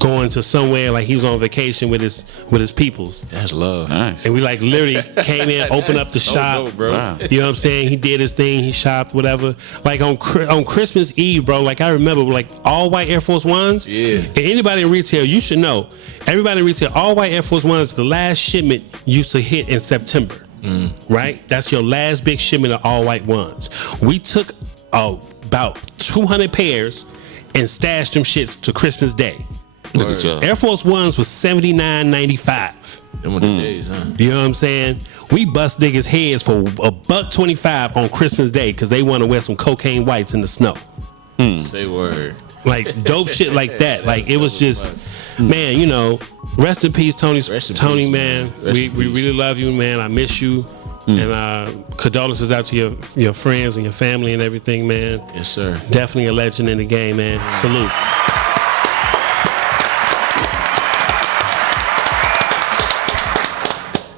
going to somewhere, like he was on vacation with his peoples. That's love. Nice. And we like literally came in, opened up the shop. Dope, bro. Wow. You know what I'm saying? He did his thing. He shopped, whatever. Like on Christmas Eve, bro. Like I remember, like all white Air Force Ones. Yeah. And anybody in retail, you should know. Everybody in retail, all white Air Force Ones. The last shipment used to hit in September. Right? That's your last big shipment of all white ones. We took about 200 pairs and stashed them shits to Christmas Day. Look at y'all. Air Force Ones was $79.95. Them were the days, huh? You know what I'm saying? We bust niggas' heads for $1.25 on Christmas Day because they want to wear some cocaine whites in the snow. Say word. Like dope shit like that. Like it was just, man, you know, rest in peace, Tony, man. We really love you, man. I miss you. And condolences out to your friends and your family and everything, man. Yes, sir. Definitely a legend in the game, man. Salute.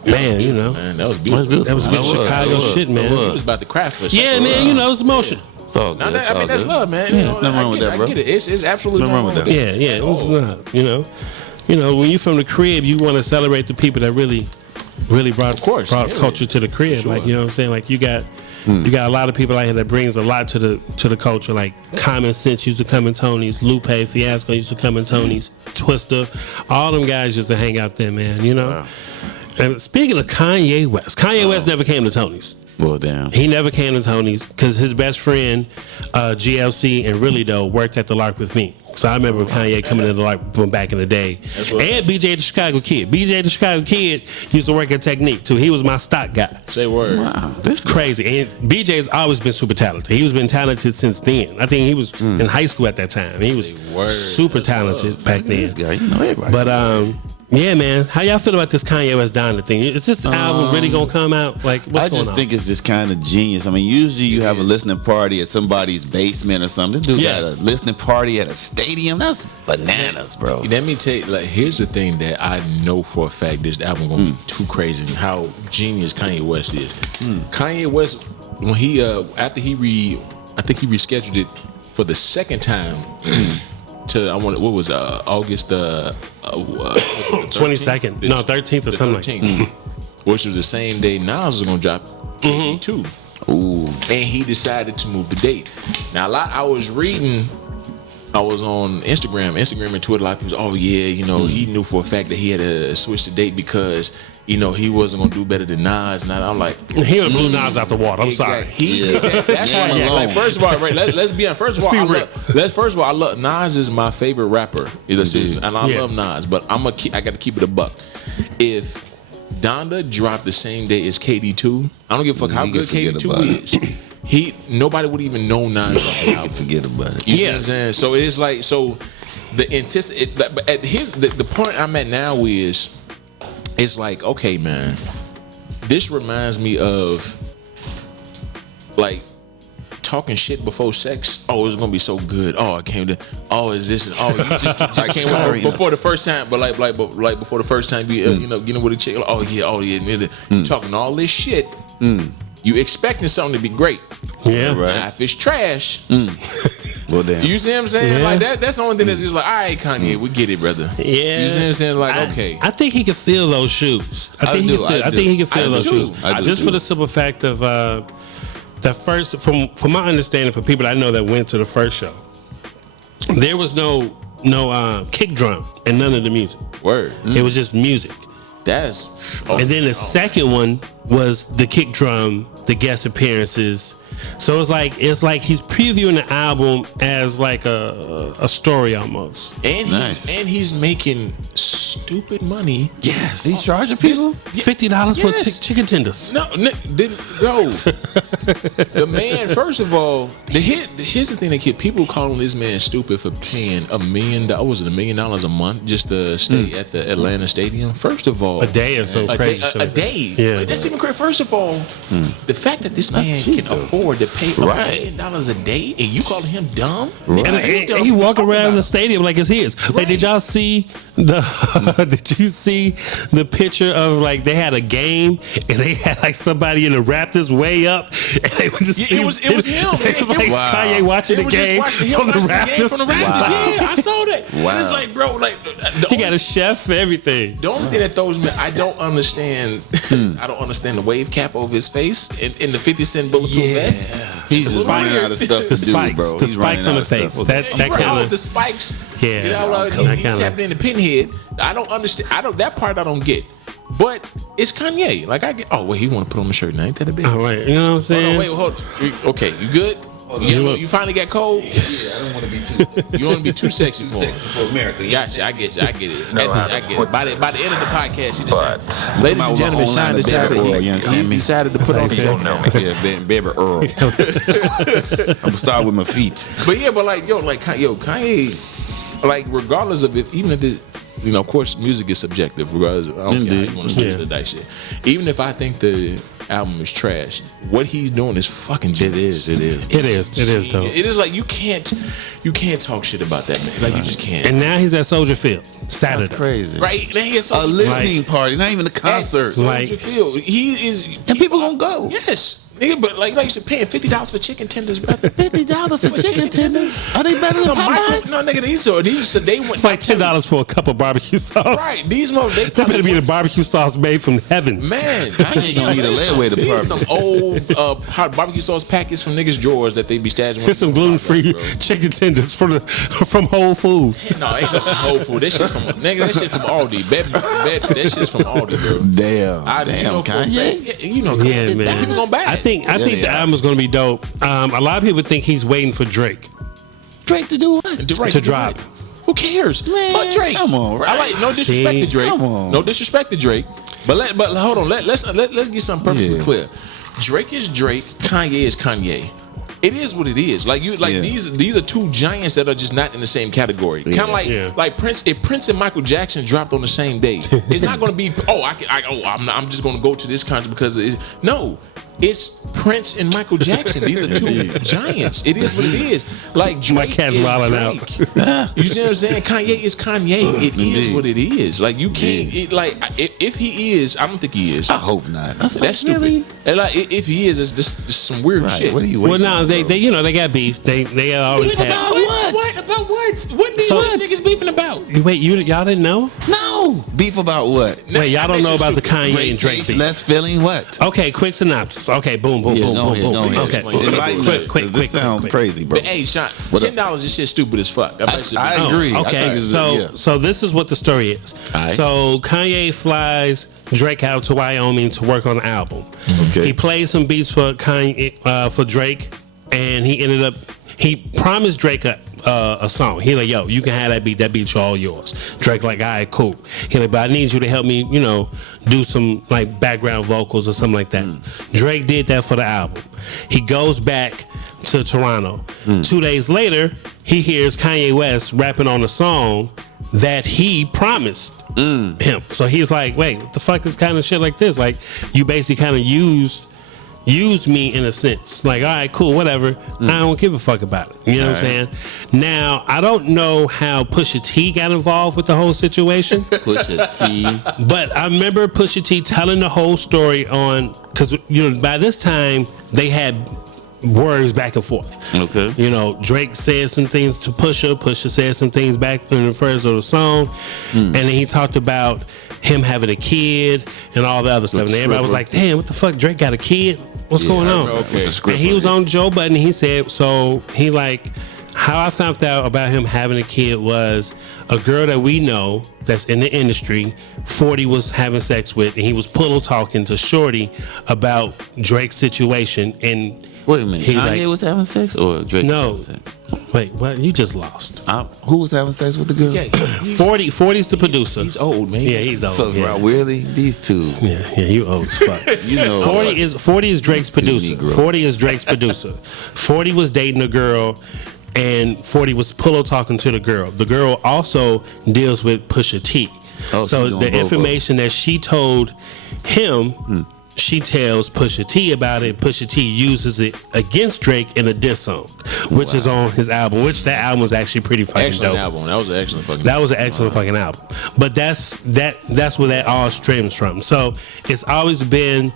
Man, you know. Man, that was beautiful. That was good Chicago shit, man. It was about the craft. Yeah, man, you know, it was emotion. It's all good. I mean, that's love, man. Yeah, there's nothing wrong with that, bro. I get it. It's absolutely nothing wrong with that. Yeah, it was not, you know. You know, when you from the crib, you want to celebrate the people that really really brought Hell culture yeah. to the crib. For sure. Like, you know what I'm saying? Like, you got a lot of people out here that brings a lot to the culture. Like Common Sense used to come in Tony's, Lupe Fiasco used to come in Tony's, Twister, all them guys used to hang out there, man. You know. Wow. And speaking of Kanye West never came to Tony's. Well, damn. He never came to Tony's because his best friend, GLC and Really Though, worked at the Lark with me. So I remember Kanye coming to the Lark from back in the day. And BJ the Chicago Kid. BJ the Chicago Kid used to work at Technique too. He was my stock guy. Say word. Wow, this Crazy. And BJ's always been super talented. He was been talented since then. I think he was in high school at that time. He was super talented back then. This guy, you know everybody. But yeah, man. How y'all feel about this Kanye West Donda thing? Is this album really gonna come out? Like, what's going on? I just think it's just kind of genius. I mean, usually you have a listening party at somebody's basement or something. This dude got a listening party at a stadium. That's bananas, bro. Let me tell you, like, here's the thing that I know for a fact this album gonna be too crazy. How genius Kanye West is. Kanye West, when he I think he rescheduled it for the second time. What was August 22nd? No, 13th or something. 13th, which was the same day Nas was gonna drop KD2. Ooh. And he decided to move the date. Now, I was on Instagram and Twitter. A lot of people, oh yeah, you know, he knew for a fact that he had to switch the date because, you know, he wasn't gonna do better than Nas. And I'm like, he would have blew Nas out the water. I'm sorry. That's why. Yeah, like, first of all, right? Let's be honest. First of all, I love Nas is my favorite rapper. And I love Nas, but I got to keep it a buck. If Donda dropped the same day as KD2, I don't give a fuck how good KD2 is. Nobody would even know Nas. Forget about it. You see what I'm saying? So it's like, the point I'm at now is, it's like, okay, man, this reminds me of like talking shit before sex. Oh, it's gonna be so good. Oh, I came to. Oh, is this? Oh, you just came with before the first time. But like before the first time, you know, getting with a chick. Oh yeah. Talking all this shit. You expecting something to be great. Yeah, right. Now, if it's trash, well, damn. you see what I'm saying? Yeah. Like that's the only thing that's just like, all right, Kanye, we get it, brother. Yeah, you see what I'm saying? Like, okay. I think he could fill those shoes. I think he could fill those shoes. Just for the simple fact of that first, from my understanding, for people I know that went to the first show, there was no kick drum and none of the music. Word. It was just music. And then the second one was the kick drum, the guest appearances. So it's like he's previewing the album as like a story almost. And he's making stupid money. Yes, He's charging people $50 for chicken tenders. No. The man. First of all, here's the thing that people calling this man stupid for paying $1 million. Was it $1 million a month just to stay at the Atlanta Stadium? First of all, a day or so crazy. A day. Yeah, like, that's even crazy. First of all, the fact that this man can afford to pay $1 million a day, and you calling him dumb? Right. And he walk around the stadium like it's his. Right. Like, did y'all see the? Did you see the picture of like they had a game and they had like somebody in the Raptors way up, and they was just it was him. It was like Kanye watching the game from the Raptors. Wow. Yeah, I saw that. Wow. And it's like, bro, like he got a chef for everything. The only thing that throws me, I don't understand. I don't understand the wave cap over his face in the 50 Cent bulletproof vest. He's just running out of stuff to do, bro. The spikes on the face. That kind of the spikes. Yeah, you know, he tapped in the pinhead. I don't understand. That part I don't get. But it's Kanye. Like I get. Oh wait, he want to put on my shirt now. Ain't that a bit? All right, you know what I'm saying? Hold on. Okay, you good? You finally got cold? Yeah, I don't want to be too sexy. You want to be too sexy for him. For America. Gotcha. I get it. I get it. By the end of the podcast, he decided. Ladies and gentlemen, Sean decided to put on. Yeah, baby Earl. I'm gonna start with my feet. But yeah, but like Kanye, like regardless of it, even if it, you know, of course, music is subjective. Regardless, I don't care how you want to listen to that shit. Even if I think the album is trash, what he's doing is fucking genius. It is though. It is like you can't talk shit about that man. Like you just can't. And now he's at Soldier Field Saturday. That's crazy. Right now he's a listening party, not even a concert. Soldier Field. He is, and people gonna go. Yes. Nigga, but like you said, paying $50 for chicken tenders, brother. $50 for chicken tenders? Are they better than Popeyes? No, nigga, they went. It's like $10 for a cup of barbecue sauce. Right, these motherfuckers. That better be the barbecue sauce made from heavens. Man, Kanye gonna need a layaway department. Some old hot barbecue sauce packets from niggas' drawers that they be stashing. Here's some gluten-free chicken tenders from Whole Foods. No, ain't nothing from Whole Foods. That shit's from nigga. That shit from Aldi. That shit's from Aldi, bro. Damn, Kanye. You know, Yeah, man. People gonna buy it. I think the album's gonna be dope. A lot of people think he's waiting for Drake Drake to do what? to drop. Who cares? Man, Fuck Drake. come on, right? I like no disrespect to Drake. Come on. No disrespect to Drake. But hold on. Let's get something perfectly clear. Drake is Drake. Kanye is Kanye. It is what it is. These are two giants that are just not in the same category. Kind of like Prince. If Prince and Michael Jackson dropped on the same day, it's not going to be. I'm just going to go to this country because it's Prince and Michael Jackson. These are two giants. It is what it is. Like Drake My cat's is wilding Drake. out. You see what I'm saying? Kanye is Kanye. It is what it is. Like you can't. If he is, I don't think he is. I hope not. That's stupid. Really? And if he is, it's just some weird shit. What are you Well, waiting no, on, they bro? they got beef. They always had. What about what? What niggas beefing about? Wait, y'all didn't know? No. Beef about what? Wait, y'all don't know about the Kanye Great and Drake taste, beef? less feeling what? Okay, quick synopsis. Okay, boom. Go ahead. Okay, Enlighten us, 'cause this sounds crazy, bro. But hey, Sean, $10 is shit stupid as fuck. I agree. I Okay, think so this is what the story is. Alright. So Kanye flies Drake out to Wyoming to work on the album. Okay. He played some beats for Kanye for Drake, and he promised Drake a song. He like, yo, you can have that beat. That beat's all yours. Drake like, all right, cool. He like, but I need you to help me, do some like background vocals or something like that. Drake did that for the album. He goes back to Toronto. 2 days later, he hears Kanye West rapping on a song that he promised him. So he's like, wait, what the fuck is kind of shit like this? Like, you basically kind of used me in a sense. Like, all right, cool, whatever. I don't give a fuck about it. You know what I'm saying? Now, I don't know how Pusha T got involved with the whole situation. Pusha T. But I remember Pusha T telling the whole story because by this time they had words back and forth. Okay. Drake said some things to Pusha said some things back in the first of the song, and then he talked about him having a kid and all the other stuff. And everybody was like, damn, what the fuck, Drake got a kid? What's going on? Okay. And he was on Joe Budden, and he said, how I found out about him having a kid was a girl that we know that's in the industry, 40 was having sex with, and he was pillow talking to Shorty about Drake's situation. And wait a minute, Kanye was having sex or Drake? No. was having sex? Wait, what? You just lost. Who was having sex with the girl? Yeah, 40's the producer. He's old, man. Yeah, he's old. Fuck, Yeah. really? These two. Yeah, you old as fuck. 40 is Drake's producer. Negroes. 40 is Drake's producer. 40 was dating a girl, and 40 was pillow talking to the girl. The girl also deals with Pusha T. Oh, So she's doing the both information that she told him, she tells Pusha T about it. Pusha T uses it against Drake in a diss song, which is on his album. Which that album was actually pretty fucking Excellent dope. album. That was an excellent fucking. That was an excellent fucking album. But that's where that all stems from. So it's always been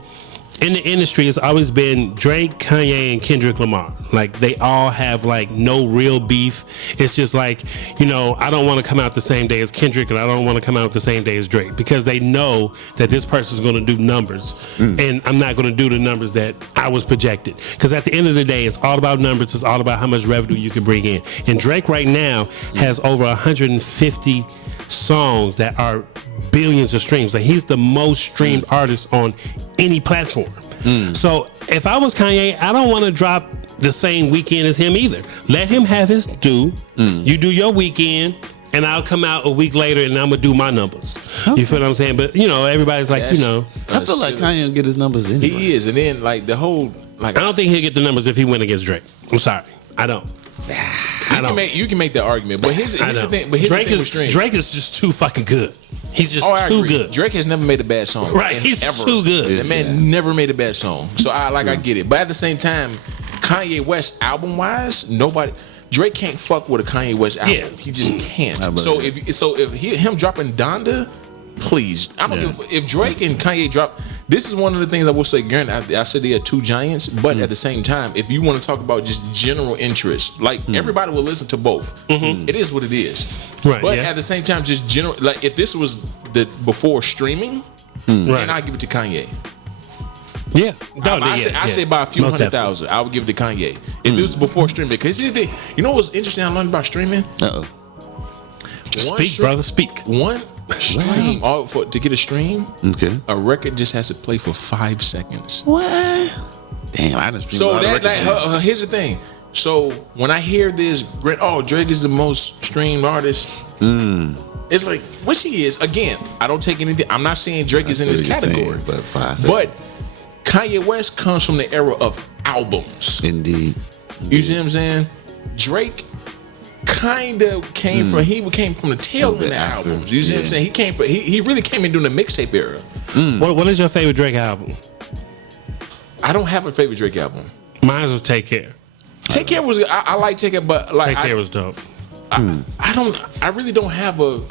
in the industry. It's always been Drake, Kanye, and Kendrick Lamar. Like they all have like no real beef. It's just like I don't want to come out the same day as Kendrick, and I don't want to come out the same day as Drake because they know that this person's going to do numbers, and I'm not going to do the numbers that I was projected. Because at the end of the day, it's all about numbers. It's all about how much revenue you can bring in. And Drake right now has over 150 songs that are billions of streams. Like he's the most streamed artist on any platform. So if I was Kanye, I don't want to drop the same weekend as him either. Let him have his due. You do your weekend, and I'll come out a week later and I'm gonna do my numbers. Okay. You feel what I'm saying? But everybody's like, I feel like Kanye will get his numbers anyway. He is, and then like the whole I don't think he'll get the numbers if he went against Drake. I'm sorry, I don't. You can make that argument, but here's the thing. But Drake is just too fucking good. He's just too good. Drake has never made a bad song. Right, he's too good. The man never made a bad song. So I get it. But at the same time, Kanye West album wise, Drake can't fuck with a Kanye West album. Yeah. He just can't. So if him dropping Donda, please. I don't give if Drake and Kanye drop this is one of the things I will say. Granted, I said they are two giants, but at the same time, if you want to talk about just general interest, like everybody will listen to both. It is what it is. Right, but yeah. at the same time, just general. Like if this was the before streaming, then I give it to Kanye. Yeah, I say by a few Most 100,000, I would give it to Kanye. If this was before streaming, because you know what's interesting? I learned about streaming. Speak, brother, speak. One stream, to get a stream, Okay. a record just has to play for 5 seconds. What? Damn, I done streamed a So lot of records. here's the thing. So when I hear this, Drake is the most streamed artist. It's like, which he is. Again, I don't take anything. I'm not saying Drake is in this category, but 5 seconds. but Kanye West comes from the era of albums. Indeed. You see what I'm saying? Drake kind of came from the tail end of the after, albums. You see what I'm saying? He really came in during the mixtape era. What is your favorite Drake album? I don't have a favorite Drake album. Mine was Take Care. Take Care was I like Take Care, but like Take Care was dope. I really don't have a.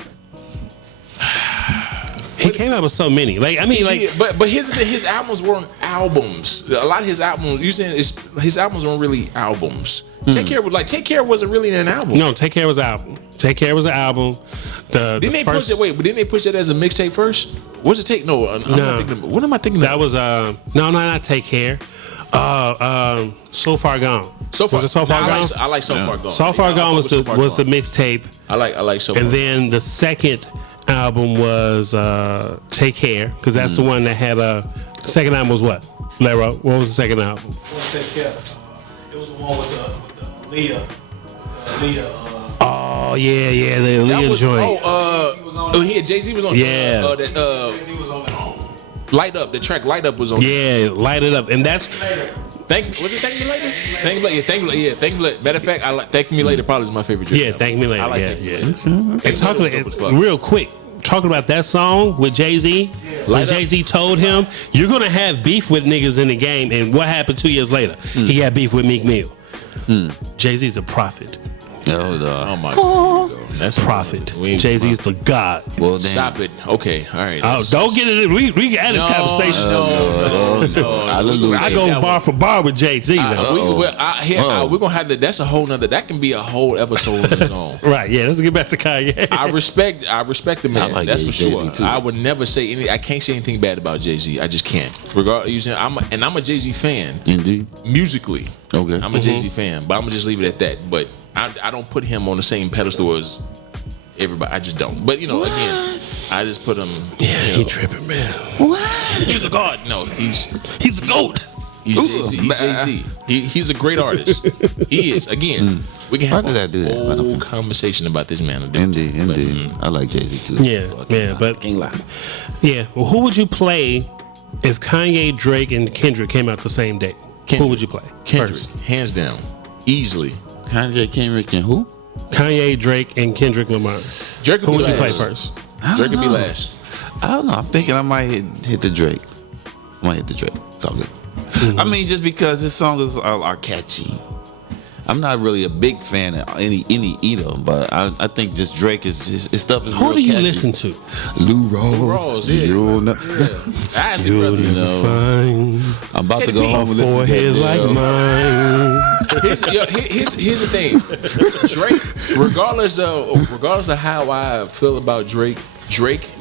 He came out with so many. Like I mean, like but his albums weren't albums. A lot of his albums, his albums weren't really albums. Take Care wasn't really an album. no, Take Care was an album. Take Care was an album. Didn't they push it? Wait, but didn't they push it as a mixtape first? What's it take? No, I'm not thinking of, what am I thinking? That of? was not Take Care. So Far Gone. So Far. Was it So Far Gone? I like So Far Gone. So Far Gone was the mixtape. I like So Far. And then the second album was Take Care, because that's the one that had the second album was what? Lero, what was the second album? Take Care. It was the one with the Aaliyah. Oh yeah, the Aaliyah joint. Jay-Z was on. Yeah. Jay-Z was on that. Light Up. The track Light Up was on. Yeah, Light It Up, and that's. Was it Thank Me Later? Thank Me Later. Matter of fact, Thank Me Later probably is my favorite Drake album. Thank Me Later. I like Thank Me Later. And talking real quick, talking about that song with Jay-Z, when Jay-Z told him, "You're gonna have beef with niggas in the game," and what happened 2 years later? He had beef with Meek Mill. Jay-Z's a prophet. Oh my God. That's a prophet. Jay-Z's the God. Well, damn. Stop it. Okay, all right. Oh, don't get it. We got this conversation. No. Hallelujah. I go bar for bar with Jay-Z. We're gonna have to. That's a whole nother. That can be a whole episode on its own. Right. Yeah. Let's get back to Kanye. I respect the man. like That's for Jay-Z sure. too. I would never say any. I can't say anything bad about Jay-Z. I just can't. Regardless, I'm a Jay-Z fan. Indeed. Musically, Okay. I'm a Jay-Z fan, but I'm gonna just leave it at that. But I don't put him on the same pedestal as everybody. I just don't. But again, I just put him. He tripping, man. He's a god. No, he's a goat. He's Jay-Z. He's a great artist. He is. Again, we can have Why did I do that? a whole conversation about this man. Indeed. I like Jay-Z too. Yeah, but Can't lie. yeah. Well, who would you play if Kanye, Drake, and Kendrick came out the same day? Who would you play? Kendrick, first? hands down, easily. Kanye, Kendrick, and who? Kanye, Drake, and Kendrick Lamar. Drake Who would you play last. first? Drake could be last. I don't know. I'm thinking I might hit the Drake. It's all good. I mean, just because his songs are catchy. I'm not really a big fan of any either, but I think just Drake is just his stuff is Who real do you catchy. listen to? Lou Rawls, yeah. You'll know. I asked You'll the never find I'm about to Teddy go P. home and listen to forehead that. like mine. Here's the thing. Drake, regardless of how I feel about Drake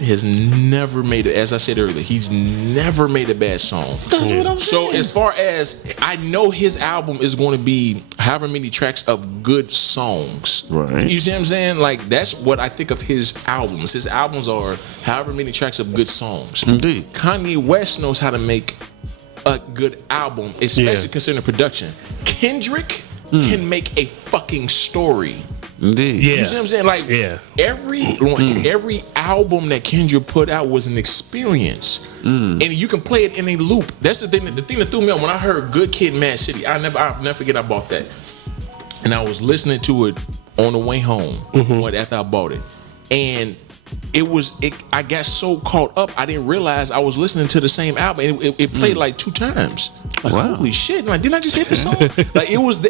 has never made it. As I said earlier, he's never made a bad song. That's what I'm saying. So as far as I know, his album is going to be however many tracks of good songs. Right. You see what I'm saying? Like that's what I think of his albums. His albums are however many tracks of good songs. Indeed. Kanye West knows how to make a good album, especially considering production. Kendrick can make a fucking story. Indeed. Yeah. You see what I'm saying? Like every album that Kendrick put out was an experience, and you can play it in a loop. That's the thing. The thing that threw me on when I heard "Good Kid, Mad City." I'll never forget. I bought that, and I was listening to it on the way home after I bought it, and I got so caught up I didn't realize I was listening to the same album. And it played like 2 times. Like, Wow. holy shit! Like, didn't I just hit the song? Like it was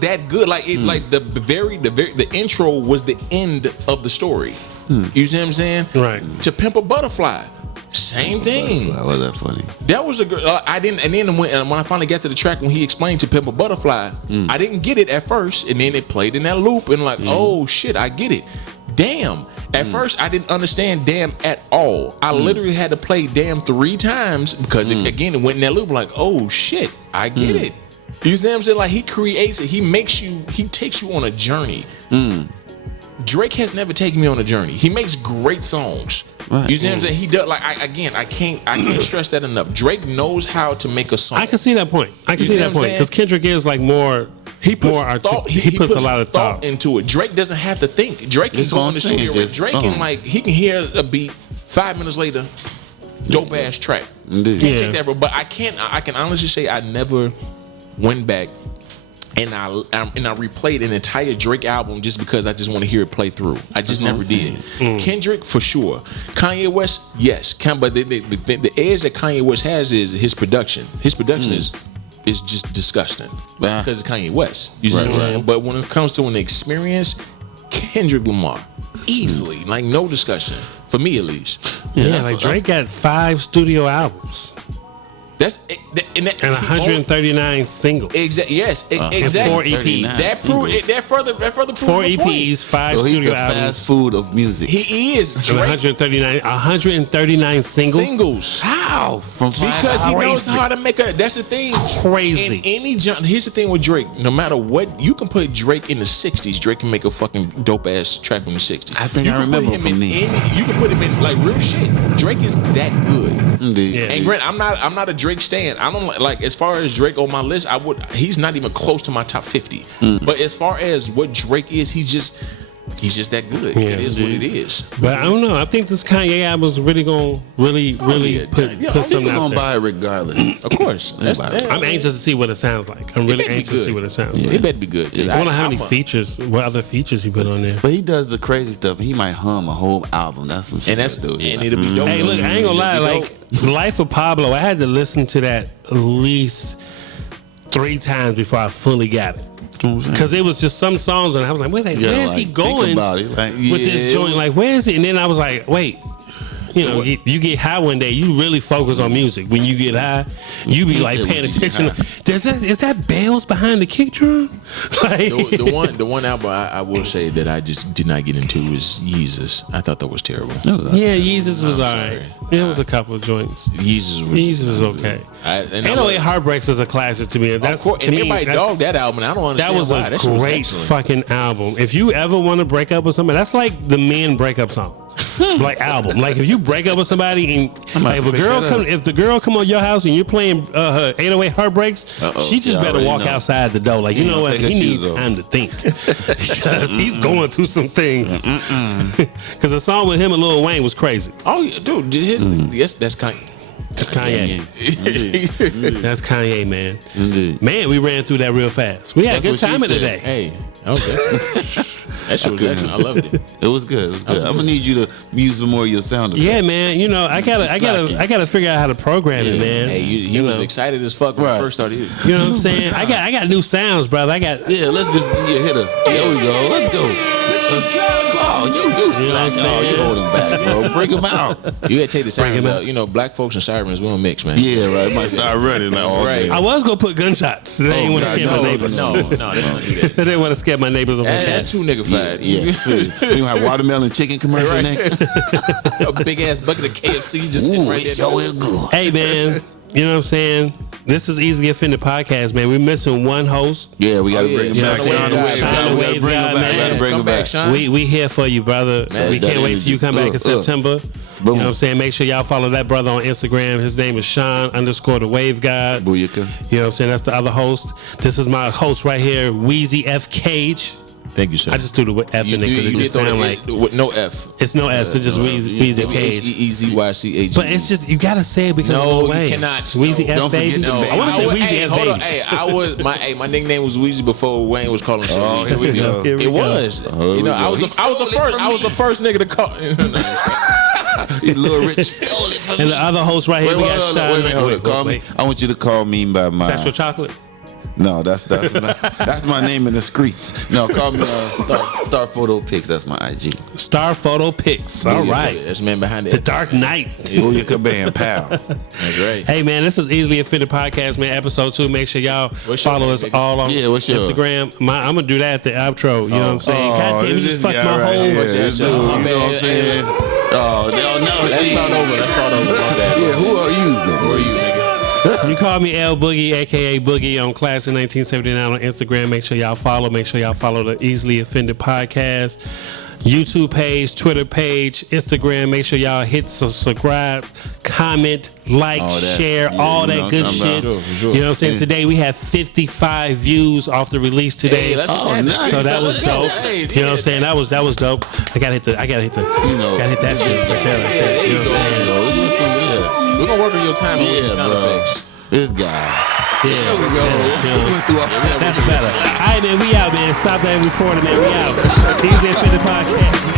that good. Like it like the intro was the end of the story. You see what I'm saying? Right. To Pimp a Butterfly. Same thing. Butterfly, was that funny? That was a good. I didn't, and then when I finally got to the track when he explained to Pimp a Butterfly, I didn't get it at first, and then it played in that loop, and like, oh shit, I get it. Damn. At first, I didn't understand damn at all. I literally had to play damn 3 times because it went in that loop. Like, oh shit, I get it. You see what I'm saying? Like he creates it. He takes you on a journey. Drake has never taken me on a journey. He makes great songs. Right. You see what I'm saying? He does. Like I can't stress that enough. Drake knows how to make a song. I can see that point. Because Kendrick is like more. He puts a lot of thought into it. Drake doesn't have to think. Drake can go in the studio with Drake and he can hear a beat 5 minutes later. Dope ass track. Take that, but I can honestly say I never went back and I replayed an entire Drake album just because I just want to hear it play through. I just never did. Kendrick for sure. Kanye West, yes. But the edge that Kanye West has is his production. His production is just disgusting because of Kanye West. You see what I'm saying? But when it comes to an experience, Kendrick Lamar, easily, like no discussion for me at least. Yeah, like Drake got 5 studio albums. And 139 singles. Exactly. Yes. Exactly. And 4 EPs. That further 4 EPs, 5 so studio he's the albums. fast food of music. He is. 139 singles. How? Because he knows how to make a. That's the thing. Crazy. In any genre, here's the thing with Drake. No matter what, you can put Drake in the '60s. Drake can make a fucking dope ass track from the '60s. I think I remember him from then. You can put him in like real shit. Drake is that good. Indeed. Yeah. And Grant, I'm not a Drake stan. I don't like as far as Drake on my list. He's not even close to my top 50. But as far as what Drake is, he's just that good. Yeah, it is what it is. But I don't know. I think this Kanye album is really gonna put something out gonna there. buy it regardless. Of course. I'm anxious to see what it sounds like. I'm really anxious to see what it sounds like. It better be good. I wonder how many features, what other features he put on there. But he does the crazy stuff. He might hum a whole album. That's some shit. And it'll be dope. Hey, look, I ain't gonna lie. Like Life of Pablo, I had to listen to that at least 3 times before I fully got it. Because it was just some songs and I was like, where is he going with this joint? Like, where is he? And then I was like, wait. You get high one day, you really focus on music. When you get high, you be like paying attention. Is that bells behind the kick drum? Like, the one album I will say that I just did not get into is Yeezus. I thought that was terrible. Yeah, Yeezus was alright. There was a couple of joints. Yeezus is okay. 808 Heartbreaks is a classic to me. That's and everybody dogged that album. And I don't understand why. That was a great fucking album. If you ever want to break up with somebody, that's like the men breakup song. Like album. Like if you break up with somebody and like if the girl come on your house and you're playing her 808 Heartbreaks, she just better walk outside the door. Like, you know what? He needs time to think. Because he's going through some things. Because the song with him and Lil Wayne was crazy. Oh, dude, yes, that's Kanye. That's Kanye. That's Kanye, man. Indeed. Man, we ran through that real fast. We had a good time today. Hey, okay. That shit was excellent. I loved it. It was good. I'm gonna need you to use some more of your sound effects. Yeah, man. I gotta figure out how to program it, man. Hey, he was excited as fuck when I first started. You know what I'm saying? I got new sounds, brother. Let's just hit us. There we go. Let's go. You hold him back, bro. Bring him out. You had to take the sound out. Black folks and sirens, we don't mix, man. Yeah, right. Might start running like all day. I was gonna put gunshots. They didn't want to scare my neighbors. No, let's not do that. They didn't want to scare my neighbors on That's too nigga-fied. Yes. We gonna have watermelon chicken commercial next. A big ass bucket of KFC just sitting right there. Sure is good. Hey, man. You know what I'm saying? This is Easily Offended podcast, man. We're missing one host. Yeah, we got to bring him back. Bring him back. We here for you, brother. We can't wait till you come back in September. You know what I'm saying? Make sure y'all follow that brother on Instagram. His name is Sean_the Wave God. Booyaka. You know what I'm saying? That's the other host. This is my host right here, Wheezy F. Cage. Thank you, sir. I just threw the F in it because it just sounded like with no F. It's no S. It's just Wheezy Cage. Eazychg. But it's just you gotta say it because no, of the way. you cannot. Wheezy no. F baby. No. I want to say Wheezy F baby. Hold on. My nickname was Wheezy before Wayne was calling himself. Here we go. It was. I was the first nigga to call. Little Rich stole it from me. And the other host right here, we got Sean. Wait, hold on. I want you to call me by my Sexual Chocolate. No, that's my name in the streets. No, call me Star Photo Pics. That's my IG. Star Photo Pics. All right. That's the man behind it. The Dark Knight. Booyah Caban, pal. That's right. Hey, man, this is Easily Offended Podcast, man, episode 2. Make sure y'all follow us all on Instagram. I'm going to do that at the outro. You know what I'm saying? God damn, you just fucked my whole... You know what I'm saying? Let's start over. My bad. Yeah, who are you, man? Who are you, nigga? You call me L Boogie, a.k.a. Boogie, on Class of 1979 on Instagram. Make sure y'all follow. Make sure y'all follow the Easily Offended Podcast. YouTube page, Twitter page, Instagram. Make sure y'all hit subscribe, comment, like, share, all that good shit. Sure. You know what I'm saying? Today we had 55 views off the release today. Nice. So that was dope. Hey, you know what I'm saying? That was dope. I gotta hit that shit right there. You know what I'm saying? We're gonna work on your timing with the sound effects. This guy. Yeah, there we go. That's better. All right, man. We out, man. Stop that recording, man. We out. Easily Offended Podcast.